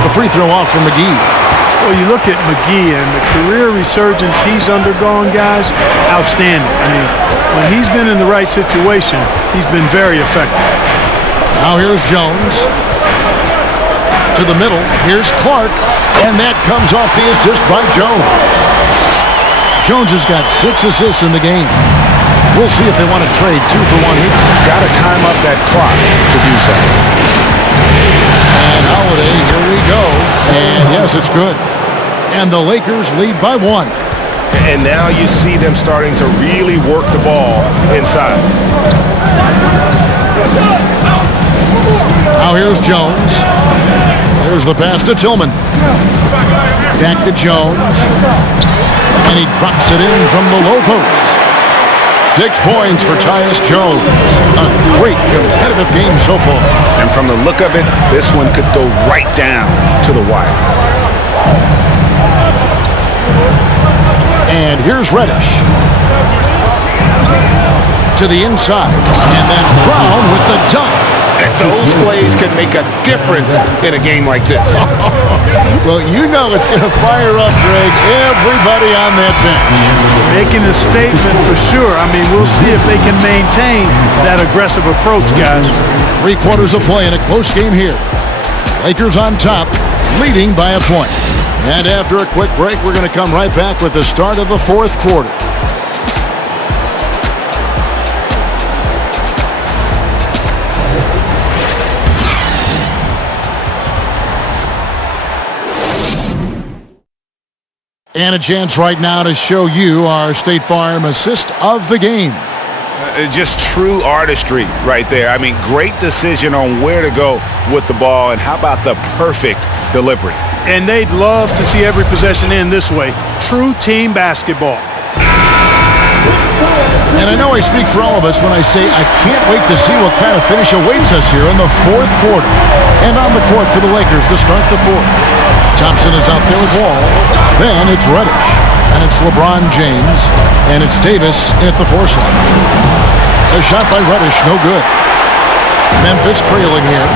The free throw off for McGee. Well, you look at McGee and the career resurgence he's undergone, guys, outstanding. I mean, when he's been in the right situation, he's been very effective. Now here's Jones. To the middle. Here's Clark. And that comes off the assist by Jones. Jones has got 6 assists in the game. We'll see if they want to trade 2 for 1 here. Got to time up that clock to do so. And Holiday, here we go. And yes, it's good. And the Lakers lead by 1. And now you see them starting to really work the ball inside. Now here's Jones. There's the pass to Tillman. Back to Jones. And he drops it in from the low post. 6 points for Tyus Jones. A great competitive game so far. And from the look of it, this one could go right down to the wire. And here's Reddish. To the inside. And then Brown with the dunk. Those plays can make a difference in a game like this. Well, you know it's going to fire up, Greg, everybody on that bench. Making a statement for sure. I mean, we'll see if they can maintain that aggressive approach, guys. 3 quarters of play in a close game here. Lakers on top, leading by a point. And after a quick break, we're going to come right back with the start of the 4th quarter. And a chance right now to show you our State Farm assist of the game. Just true artistry right there. I mean, great decision on where to go with the ball, and how about the perfect delivery? And they'd love to see every possession end this way. True team basketball. And I know I speak for all of us when I say I can't wait to see what kind of finish awaits us here in the 4th quarter. And on the court for the Lakers to start the 4th. Thompson is out there with Wall. Then it's Reddish. And it's LeBron James. And it's Davis at the 4 slot. A shot by Reddish, no good. Memphis trailing here.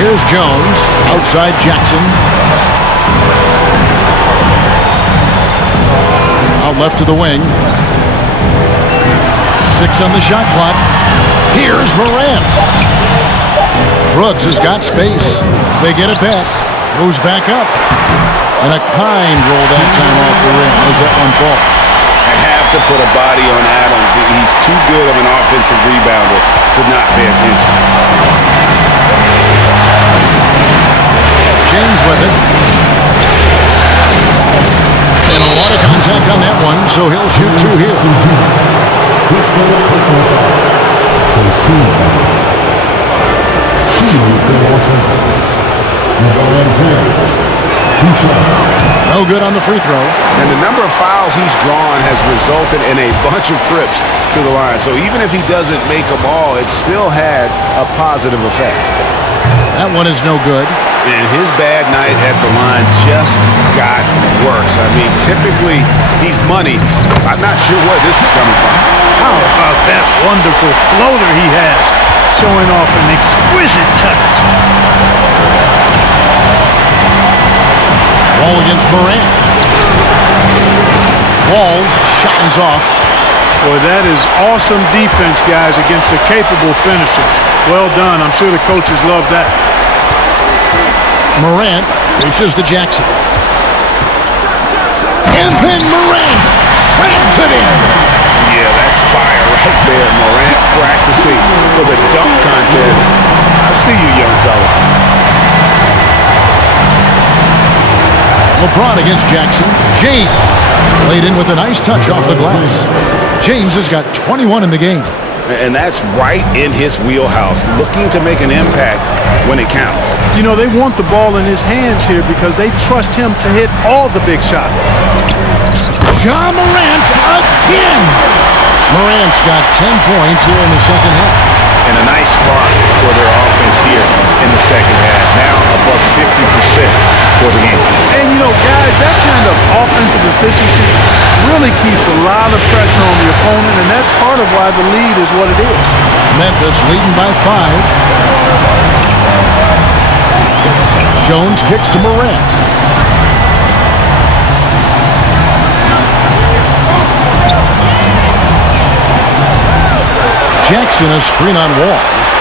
Here's Jones. Outside Jackson. Out left to the wing. 6 on the shot clock. Here's Morant. Brooks has got space. They get it back. Moves back up. And a kind roll that time off the rim as that one falls. I have to put a body on Adams. He's too good of an offensive rebounder to not pay attention. James with it. And a lot of contact on that one, so he'll shoot 2 here. No good on the free throw. And the number of fouls he's drawn has resulted in a bunch of trips to the line. So even if he doesn't make them all, it still had a positive effect. That one is no good. And his bad night at the line just got worse. I mean, typically he's money. I'm not sure where this is coming from. How about that wonderful floater he has, showing off an exquisite touch. Wall against Morant. Wall's shot is off. Boy, that is awesome defense, guys, against a capable finisher. Well done. I'm sure the coaches love that. Morant reaches to Jackson. And then Morant slams it in. Yeah, that's fire right there. Morant practicing for the dunk contest. I see you, young fella. LeBron against Jackson. James Laid in with a nice touch off the glass. James has got 21 in the game. And that's right in his wheelhouse, looking to make an impact when it counts. You know, they want the ball in his hands here because they trust him to hit all the big shots. Ja Morant again. Morant's got 10 points here in the second half. And a nice spark for their offense here in the second half. Now above 50% for the game. And, you know, guys, that kind of offensive efficiency really keeps a lot of pressure on the opponent, and that's part of why the lead is what it is. Memphis leading by 5. Jones kicks to Morant. Jackson a screen on Wall.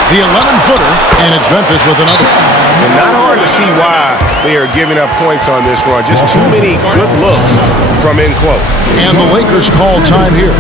The 11-footer, and it's Memphis with another. And not hard to see why they are giving up points on this run. Just too many good looks from in close. And the Lakers call time here.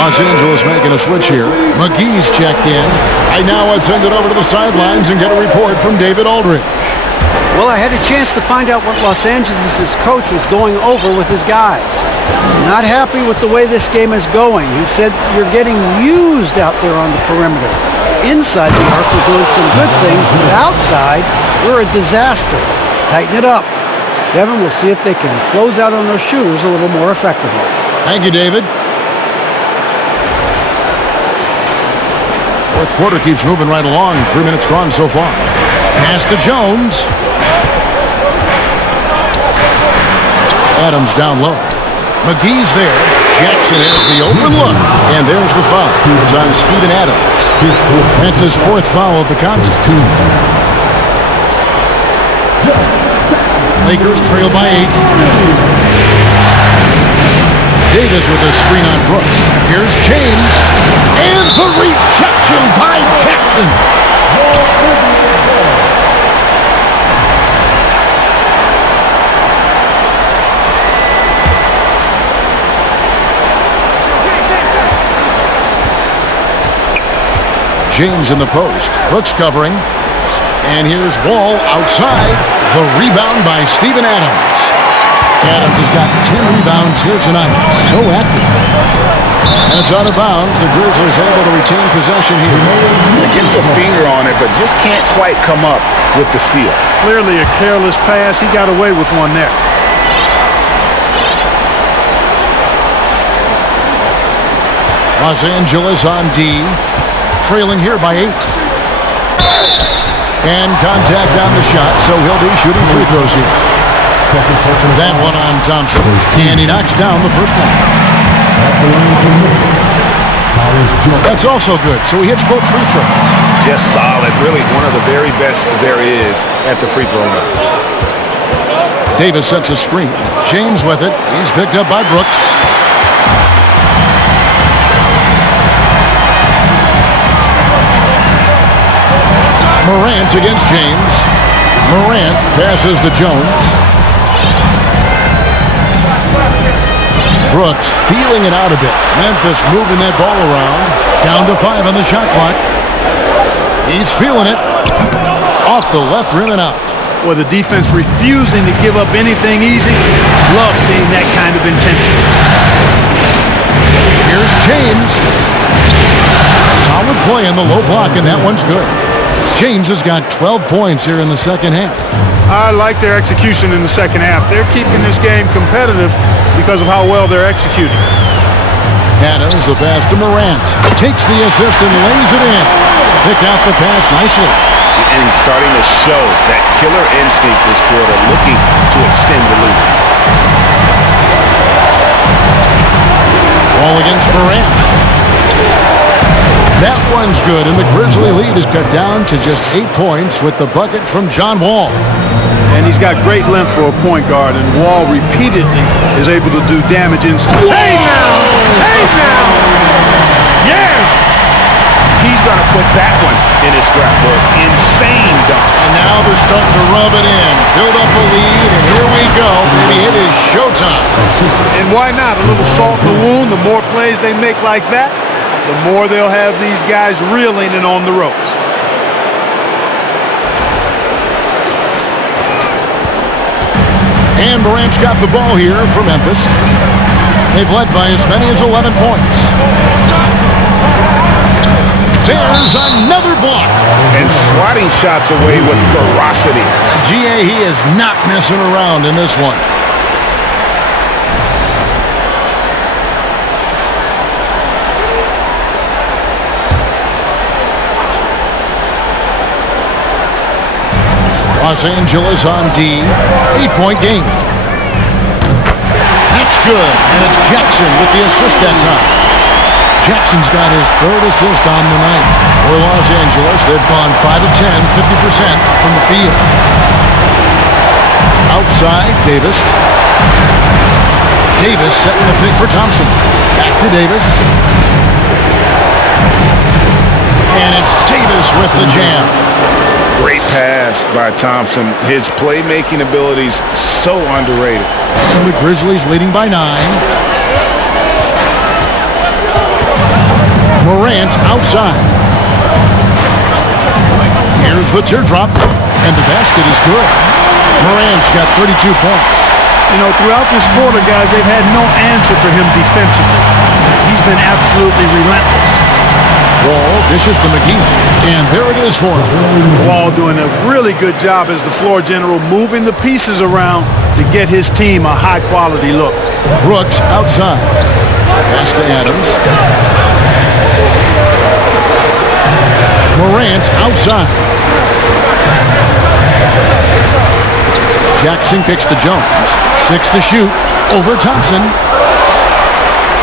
Los Angeles making a switch here. McGee's checked in. I now would send it over to the sidelines and get a report from David Aldridge. Well, I had a chance to find out what Los Angeles' coach was going over with his guys. Not happy with the way this game is going. He said, you're getting used out there on the perimeter. Inside the arc, we're doing some good things, but outside, we're a disaster. Tighten it up. Devin, we'll see if they can close out on those shooters a little more effectively. Thank you, David. Fourth quarter keeps moving right along. 3 minutes gone so far. Pass to Jones. Adams down low. McGee's there. Jackson has the open look. And there's the foul. It's on Steven Adams. That's his fourth foul of the contest. Lakers trail by 8. Davis with a screen on Brooks. Here's James. And the rejection by Jackson. James in the post. Brooks covering. And here's Wall outside. The rebound by Steven Adams. Adams has got 10 rebounds here tonight. So active. And it's out of bounds. The Grizzlies able to retain possession here. Gets a finger on it, but just can't quite come up with the steal. Clearly a careless pass. He got away with one there. Los Angeles on D. Trailing here by 8. And contact on the shot, so he'll be shooting free throws here. That one on Thompson. And he knocks down the first one. That's also good. So he hits both free throws. Just solid. Really one of the very best there is at the free throw line. Davis sets a screen. James with it. He's picked up by Brooks. Morant against James. Morant passes to Jones. Brooks feeling it out a bit. Memphis moving that ball around. Down to 5 on the shot clock. He's feeling it. Off the left rim and out. Well, the defense refusing to give up anything easy. Love seeing that kind of intensity. Here's James. Solid play in the low block, and that one's good. James has got 12 points here in the second half. I like their execution in the second half. They're keeping this game competitive because of how well they're executing. Adams, the pass to Morant. Takes the assist and lays it in. Pick out the pass nicely. And he's starting to show that killer instinct this quarter, looking to extend the lead. Ball against Morant. That one's good, and the Griddzley lead is cut down to just 8 points with the bucket from John Wall. And he's got great length for a point guard, and Wall repeatedly is able to do damage instantly. Hey now! Hey now! Yeah! He's going to put that one in his scrapbook. Insane dunk. And now they're starting to rub it in. Build up a lead, and here we go. Maybe it is showtime. And why not? A little salt in the wound. The more plays they make like that, the more they'll have these guys reeling and on the ropes. And Morant's got the ball here for Memphis. They've led by as many as 11 points. There's another block. And swatting shots away with ferocity. GA, he is not messing around in this one. Los Angeles on D. 8-point game. That's good. And it's Jackson with the assist that time. Jackson's got his third assist on the night. For Los Angeles, they've gone 5 of 10, 50% from the field. Outside, Davis. Davis setting the pick for Thompson. Back to Davis. And it's Davis with the jam. Great pass by Thompson. His playmaking abilities so underrated. And the Grizzlies leading by 9. Morant outside. Here's the teardrop, and the basket is good. Morant's got 32 points. You know, throughout this quarter, guys, they've had no answer for him defensively. He's been absolutely relentless. Wall dishes to McGee, and there it is for him. Wall doing a really good job as the floor general, moving the pieces around to get his team a high-quality look. Brooks outside. Pass to Adams. Morant outside. Jackson kicks to Jones. 6 to shoot. Over Thompson.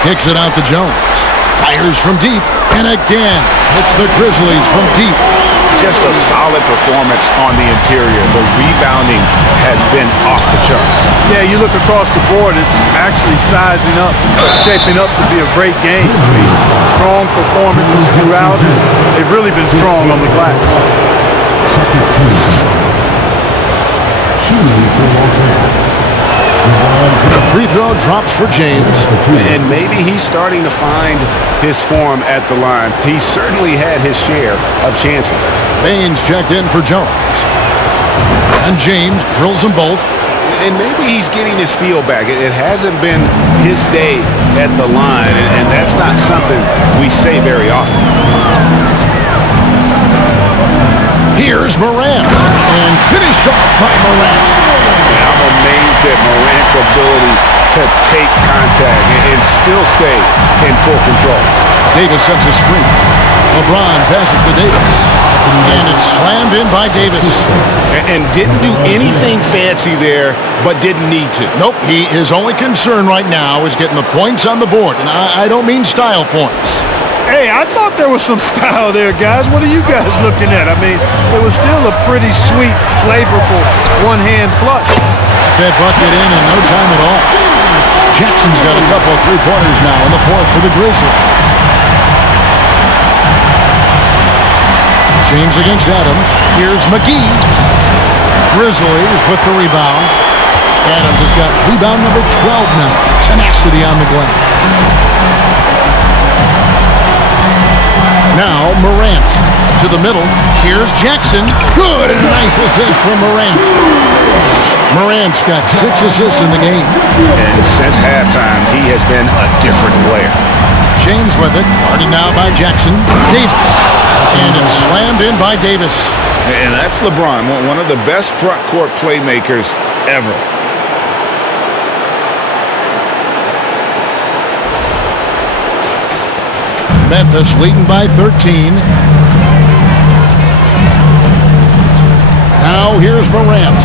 Kicks it out to Jones. Fires from deep. And again, it's the Grizzlies from deep. Just a solid performance on the interior. The rebounding has been off the charts. Yeah, you look across the board, it's actually sizing up, shaping up to be a great game. I mean, strong performances throughout, and they've really been strong on the glass. The free throw drops for James. And maybe he's starting to find his form at the line. He certainly had his share of chances. Baines checked in for Jones. And James drills them both. And maybe he's getting his feel back. It hasn't been his day at the line, and that's not something we say very often. Here's Morant. And finished off by Morant. I'm amazed at Morant's ability to take contact and still stay in full control. Davis sets a screen. LeBron passes to Davis. And it's slammed in by Davis. And didn't do anything fancy there, but didn't need to. Nope, his only concern right now is getting the points on the board. And I don't mean style points. Hey, I thought there was some style there, guys. What are you guys looking at? I mean, it was still a pretty sweet, flavorful one-hand flush. That bucket in no time at all. Jackson's got a couple of three-pointers now in the fourth for the Grizzlies. James against Adams. Here's McGee. Grizzlies with the rebound. Adams has got rebound number 12 now. Tenacity on the glass. Now Morant. to the middle. Here's Jackson. Good and nice assist from Morant. Morant's got 6 assists in the game. And since halftime, he has been a different player. James with it. Guarded now by Jackson. Davis. And it's slammed in by Davis. And that's LeBron, one of the best front court playmakers ever. Memphis leading by 13. Now here's Morant.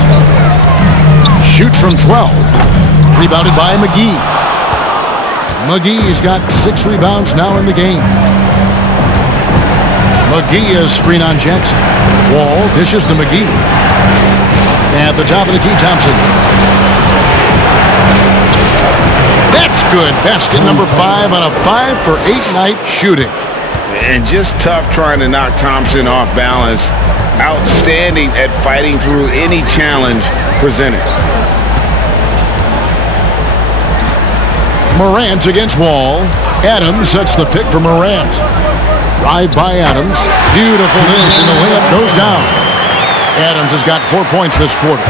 Shoots from 12. Rebounded by McGee. McGee's got 6 rebounds now in the game. McGee is screen on Jackson. Wall dishes to McGee. At the top of the key, Thompson. That's good. Basket number 5 on a 5 for 8 night shooting. And just tough trying to knock Thompson off balance. Outstanding at fighting through any challenge presented. Morant against Wall. Adams sets the pick for Morant. Drive by Adams. Beautiful dish, and the layup goes down. Adams has got 4 points this quarter.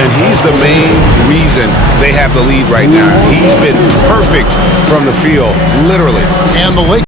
And he's the main reason they have the lead right now. He's been perfect from the field, literally. And the Lakers.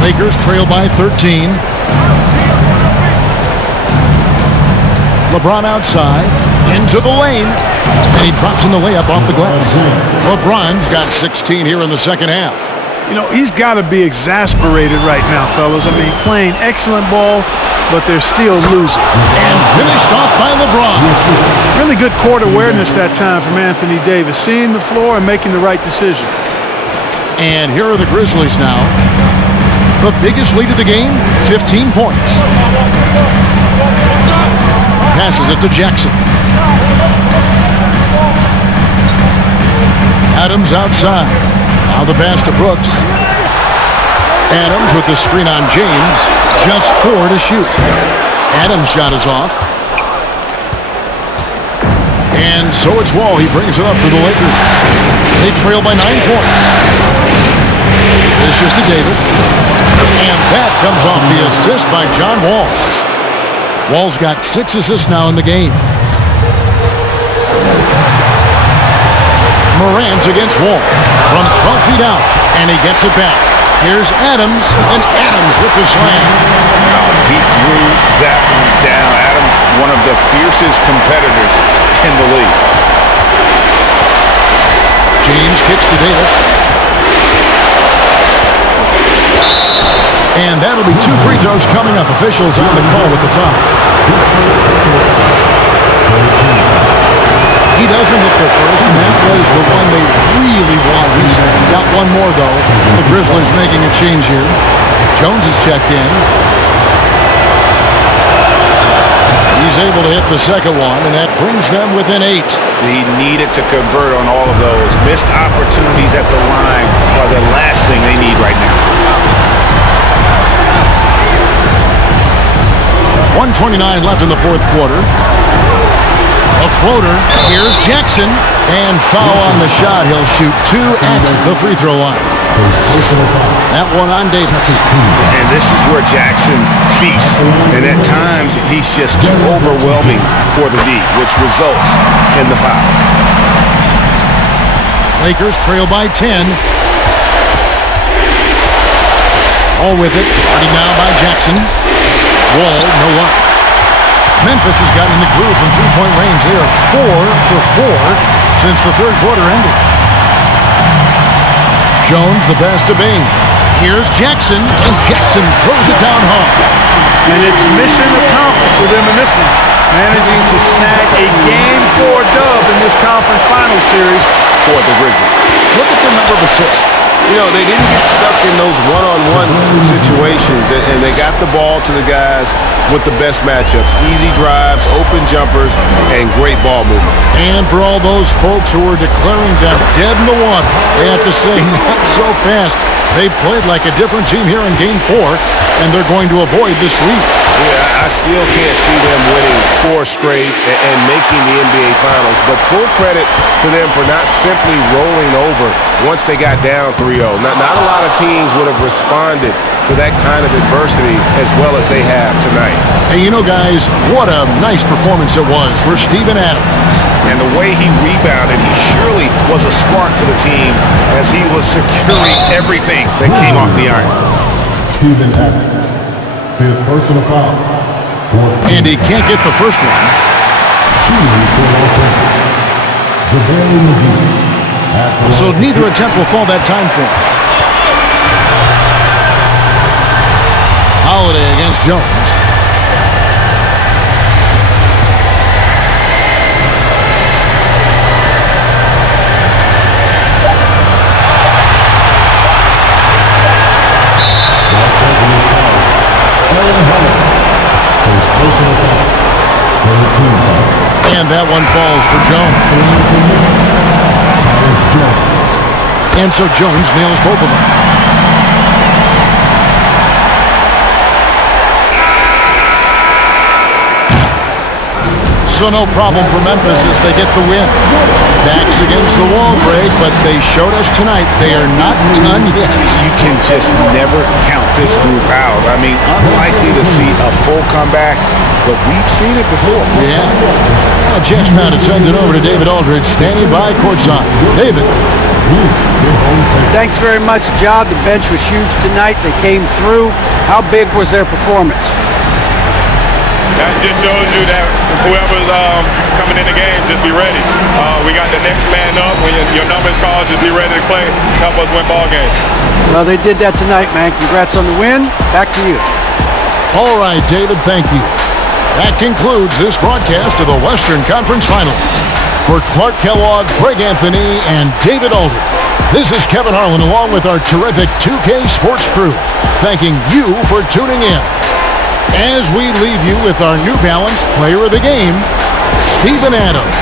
Lakers trail by 13. LeBron outside, into the lane, and he drops in the layup off the glass. LeBron's got 16 here in the second half. You know, he's got to be exasperated right now, fellas. I mean, playing excellent ball, but they're still losing. And finished off by LeBron. Really good court awareness that time from Anthony Davis, seeing the floor and making the right decision. And here are the Grizzlies now. The biggest lead of the game, 15 points. Passes it to Jackson. Adams outside. Now the pass to Brooks. Adams with the screen on James. Just 4 to shoot. Adams' shot is off. And so it's Wall. He brings it up to the Lakers. They trail by 9 points. This is to Davis. And that comes off the assist by John Wall. Wall's got 6 assists now in the game. Morant's against Wall from 12 feet out, and he gets it back. Here's Adams, and Adams with the slam. He threw that one down. Adams, one of the fiercest competitors in the league. James kicks to Davis. And that'll be 2 free throws coming up. Officials on the call with the foul. He doesn't hit their first, and that was the one they really wanted. He's got one more, though. The Grizzlies making a change here. Jones is checked in. He's able to hit the second one, and that brings them within 8. He needed to convert on all of those. Missed opportunities at the line are the last thing they need right now. 1:29 left in the fourth quarter. A floater. Here's Jackson. And foul on the shot. He'll shoot 2 at the free throw line. That one on Davis. And this is where Jackson feasts. And at times, he's just too overwhelming for the D, which results in the foul. Lakers trail by 10. All with it. Guarded now by Jackson. Wall, no luck. Memphis has gotten in the groove from three-point range. They are 4 for 4 since the third quarter ended. Jones, the pass to Bain. Here's Jackson, and Jackson throws it down hard. And it's mission accomplished for them in this one. Managing to snag a Game 4 dub in this conference final series For the Grizzlies. Look at the number of assists. You know, they didn't get stuck in those one-on-one situations, and they got the ball to the guys with the best matchups. Easy drives, open jumpers, and great ball movement. And for all those folks who are declaring them dead in the water, they have to say, not so fast. They played like a different team here in Game 4, and they're going to avoid the sweep. Yeah, I still can't see them winning 4 straight and making the NBA Finals, but full credit to them for not simply rolling over once they got down 3-0. Not a lot of teams would have responded to that kind of adversity as well as they have tonight. Hey, you know, guys, what a nice performance it was for Steven Adams. And the way he rebounded, he surely was a spark to the team as he was securing everything that came off the iron. Steven Adams, his personal foul. And he can't get the first one. So neither attempt will fall that time for him. Holiday against Jones. And that one falls for Jones. And so Jones nails both of them. So no problem for Memphis as they get the win. Backs against the wall, Greg, but they showed us tonight they are not done yet. You can just never count this group out. I mean, unlikely to see a full comeback, but we've seen it before. Yeah. Well, chance now to send it over to David Aldridge, standing by courtside. David. Thanks very much, Ja. The bench was huge tonight. They came through. How big was their performance? That just shows you that whoever's coming in the game, just be ready. We got the next man up. When your number is called, just be ready to play. Help us win ball games. Well, they did that tonight, man. Congrats on the win. Back to you. All right, David, thank you. That concludes this broadcast of the Western Conference Finals. For Clark Kellogg, Greg Anthony, and David Aldridge, this is Kevin Harlan along with our terrific 2K Sports crew, thanking you for tuning in. As we leave you with our New Balance Player of the Game, Steven Adams.